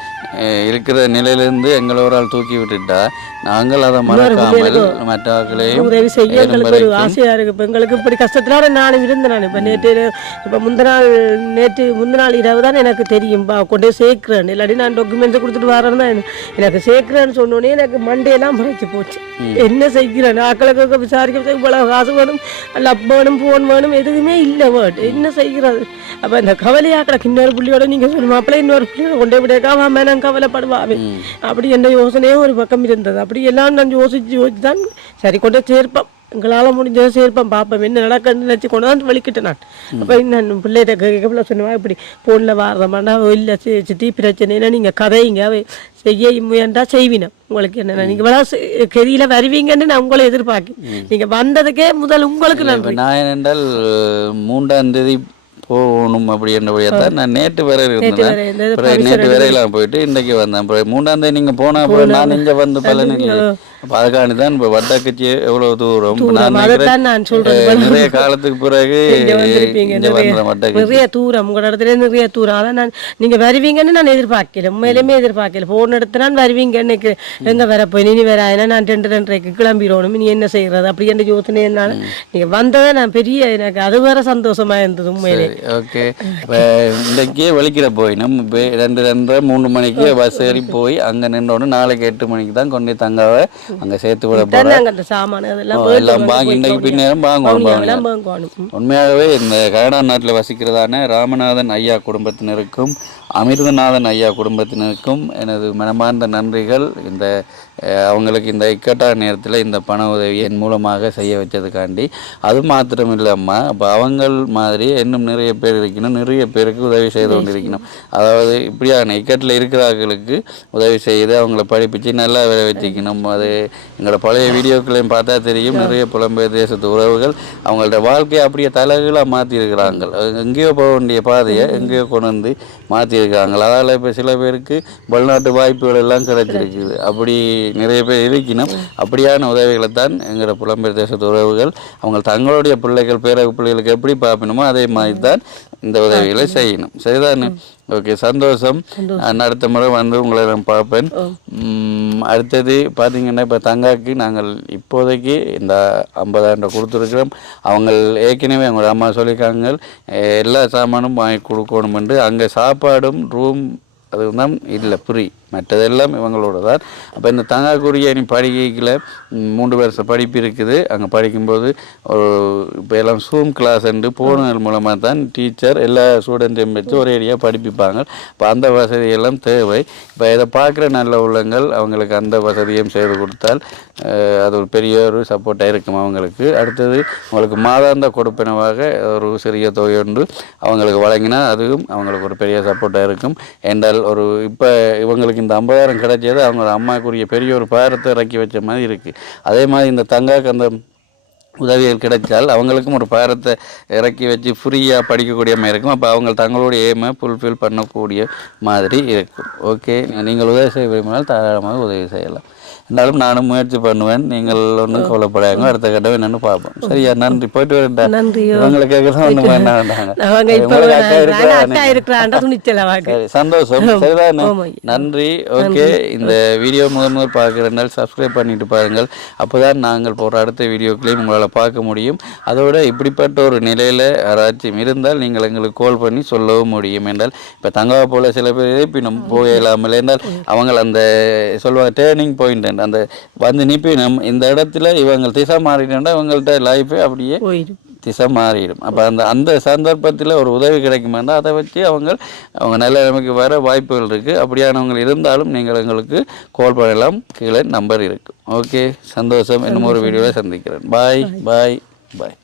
இருக்கிற நிலையிலிருந்து எங்களை ஒரு ஆள் தூக்கி விட்டுட்டா நாங்கள் அதை மறக்காமல் மற்றவர்களையும் உதவி செய்ய எங்களுக்கு ஒரு ஆசையா இருக்கு. இப்போ எங்களுக்கு இப்படி கஷ்டத்தினால நானும் இருந்தேன். நான் இப்போ முந்தின நாள் இரவு தான் எனக்கு தெரியும் கொண்டே சேர்க்கிறேன். இல்லாட்டி நான் டாக்குமெண்ட்ஸை கொடுத்துட்டு வரேன் தான் எனக்கு சேர்க்கிறேன்னு சொன்னோன்னே எனக்கு மண்டையெல்லாம் முறைச்சி போச்சு. என்ன செய்கிறேன் ஆக்களுக்கு விசாரிக்க இவ்வளவு காசு வேணும், லப் வேணும், ஃபோன் வேணும், எதுவுமே இல்லை வேர்ட் என்ன செய்கிறது. அப்போ இந்த கவலையாக்கிற இன்னொரு புள்ளியோட நீங்கள் சொல்லுமா அப்பளே இன்னொரு புள்ளியோட கொண்டே விடையாக்காம நான் கவலைப்படுவாவே அப்படி எந்த யோசனையும் ஒரு பக்கம் இருந்தது. அப்படி எல்லாம் நான் யோசிச்சு தான் சரி கொண்டே சேர்ப்போம், எங்களால் முடிஞ்சதை சேர்ப்போம், பார்ப்போம் என்ன நடக்குன்னு நினச்சி கொண்டு தான் வலிக்கிட்டேன் நான். அப்போ நான் பிள்ளைகிட்ட கேட்கல சொன்னேன் இப்படி ஃபோனில் வாரமாண்டா இல்லை சித்தி பிரச்சனைனா நீங்கள் கதைங்க செய்ய முயன்றா செய்வினோம். உங்களுக்கு என்ன நீங்கள் இவ்வளோ கெதியில் வருவீங்கன்னு நான் உங்களை எதிர்பார்க்கேன். நீங்கள் வந்ததுக்கே முதல் உங்களுக்கு நன்றி. நான் என்னென்றால் 3ஆம் தேதி போகணும் அப்படின்றபடியாத்தான் நான் நேற்று வரை இருந்தேன். நேற்று வரையெல்லாம் போயிட்டு இன்றைக்கு வந்தேன். அப்புறம் 3ஆம் தேதி நீங்கள் போனால் அப்புறம் நான் இங்கே வந்து பலனில்லை. அப்போ அதுக்காண்டி தான் இப்போ வட்டக்கச்சி எவ்வளோ தூரம் நான் நிறைய காலத்துக்கு பிறகு நிறைய தூரம் உங்களோட இடத்துல நிறைய தூரம். அதான் நான் நீங்கள் வருவீங்கன்னு நான் எதிர்பார்க்கல, உண்மையிலுமே எதிர்பார்க்கல. ஃபோன் எடுத்து நான் வருவீங்கன்னு எங்கே வர போய் நீ வேற ஆயினா நான் 2:30 கிளம்பிடணும், நீ என்ன செய்கிறது அப்படி என்ற யோசனை என்னால் நீங்கள் வந்ததை நான் பெரிய எனக்கு அது வேற சந்தோஷமாக இருந்தது உண்மையிலே. ஓகே இப்போ இன்றைக்கே வெளிக்கிற போய் நம்ம இப்போ 2:30-3 மணிக்கு பஸ் ஏறி போய் அங்கே நின்றோன்னு நாளைக்கு 8 மணிக்கு தான் கொண்டு தங்காவை அங்கே சேர்த்து விட போகிறோம். எல்லாம் வாங்கி இன்றைக்கு பின்னேரம் வாங்குவோம். உண்மையாகவே இந்த கனடா நாட்டில் வசிக்கிறதான ராமநாதன் ஐயா குடும்பத்தினருக்கும் அமிர்தநாதன் ஐயா குடும்பத்தினருக்கும் எனது மனமார்ந்த நன்றிகள். இந்த அவங்களுக்கு இந்த இக்கட்டான நேரத்தில் இந்த பண உதவி என் மூலமாக செய்ய வச்சதுக்காண்டி. அது மாத்திரம் இல்லைம்மா, அப்போ அவங்கள் மாதிரி இன்னும் நிறைய பேர் இருக்கணும், நிறைய பேருக்கு உதவி செய்து கொண்டிருக்கணும். அதாவது இப்படியான இக்கட்டில் இருக்கிறவர்களுக்கு உதவி செய்து அவங்கள படிப்பிச்சு நல்லா வேலை வச்சுக்கணும். அது எங்களோட பழைய வீடியோக்களையும் பார்த்தா தெரியும். நிறைய புலம்பெயர் தேசத்து உறவுகள் அவங்களோட வாழ்க்கையை அப்படியே தலைகளாக மாற்றிருக்கிறாங்க. எங்கேயோ போக வேண்டிய பாதையை எங்கேயோ கொண்டு வந்து மாற்றிருக்கிறாங்க. அதால் இப்போ சில பேருக்கு வெளிநாட்டு வாய்ப்புகள் எல்லாம் கிடைச்சிருக்குது. அப்படி நிறைய பேர் இருக்கணும். அப்படியான உதவிகளை தான் எங்களோட புலம்பெயர் தேசத்து உறவுகள் அவங்க தங்களுடைய பிள்ளைகள் பேர பிள்ளைகளுக்கு எப்படி பார்க்கணுமோ அதே மாதிரி தான் இந்த உதவிகளை செய்யணும். சரிதானே? ஓகே, சந்தோஷம். நான் அடுத்த முறை வந்து உங்களை நான் பார்ப்பேன். அடுத்தது பார்த்தீங்கன்னா இப்போ தங்காக்கு நாங்கள் இப்போதைக்கு இந்த 50,000 கொடுத்துருக்குறோம். அவங்க ஏற்கனவே அவங்களோட அம்மா சொல்லியிருக்காங்க எல்லா சாமானும் வாங்கி கொடுக்கணும் என்று. அங்கே சாப்பாடும் ரூம் அதுதான் இல்லை ஃப்ரீ, மற்றதெல்லாம் இவங்களோட தான். அப்போ இந்த தங்காக்குரிய நீ படிக்கல 3 வருஷம் படிப்பு இருக்குது. அங்கே படிக்கும்போது ஒரு இப்போ எல்லாம் ஜூம் கிளாஸ் என்று போனது மூலமாக தான் டீச்சர் எல்லா ஸ்டூடெண்ட்டையும் வச்சு ஒரே ஏரியா படிப்பிப்பாங்க. இப்போ அந்த வசதியெல்லாம் தேவை. இப்போ இதை பார்க்குற நல்ல உள்ளங்கள் அவங்களுக்கு அந்த வசதியும் செய்து கொடுத்தால் அது ஒரு பெரிய ஒரு சப்போர்ட்டாக இருக்கும் அவங்களுக்கு. அடுத்தது அவங்களுக்கு மாதாந்த கொடுப்பினவாக ஒரு சிறிய தொகை ஒன்று அவங்களுக்கு வழங்கினா அதுவும் அவங்களுக்கு ஒரு பெரிய சப்போர்ட்டாக இருக்கும். என்றால் ஒரு இப்போ இவங்களுக்கு இந்த 50,000 கிடைச்சது அவங்களோட அம்மாக்குரிய பெரிய ஒரு பாரத்தை இறக்கி வச்ச மாதிரி இருக்குது. அதே மாதிரி இந்த தங்காக்கு அந்த உதவிகள் கிடைச்சால் அவங்களுக்கும் ஒரு பாரத்தை இறக்கி வச்சு ஃப்ரீயாக படிக்கக்கூடிய மாதிரி இருக்கும். அப்போ அவங்க தங்களுடைய எய்மை ஃபுல்ஃபில் பண்ணக்கூடிய மாதிரி இருக்கும். ஓகே, நீங்கள் உதவி செய்ய விரும்பினால் தாராளமாக உதவி செய்யலாம். இருந்தாலும் நானும் முயற்சி பண்ணுவேன். நீங்கள் ஒன்றும் கவலைப்படாங்க, அடுத்த கட்டம் என்னன்னு பார்ப்போம். சரியா? நன்றி. போயிட்டு வரேன். நன்றி. இவங்களை கேட்கலாம் ஒன்றும் வேண்டாம். சரி, சந்தோஷம். சரிதான், நன்றி. ஓகே, இந்த வீடியோ முதல் பார்க்குறதுனால சப்ஸ்கிரைப் பண்ணிட்டு பாருங்கள். அப்போதான் நாங்கள் போகிற அடுத்த வீடியோக்களையும் உங்களால் பார்க்க முடியும். அதோட இப்படிப்பட்ட ஒரு நிலையில் யாராச்சும் இருந்தால் நீங்கள் எங்களுக்கு கால் பண்ணி சொல்லவும் முடியும். என்றால் இப்போ தங்காவை போல் சில பேர் இப்பினும் போயிடலாமல் என்றால் அவங்க அந்த சொல்லுவாங்க டேர்னிங் பாயிண்ட், அந்த வந்து நிப்பினும் இந்த இடத்துல இவங்க திசை மாறிட்டா இவங்கள்ட்ட லைஃபே அப்படியே திசை மாறிடும். அப்போ அந்த சந்தர்ப்பத்தில் ஒரு உதவி கிடைக்குமாண்டா அதை வச்சு அவங்க நல்ல நிலைமைக்கு வர வாய்ப்புகள் இருக்குது. அப்படியானவங்க இருந்தாலும் நீங்கள் எங்களுக்கு கால் பண்ணலாம். கீழே நம்பர் இருக்குது. ஓகே, சந்தோஷம். இன்னும் ஒரு வீடியோவில் சந்திக்கிறேன். பாய் பாய் பாய்.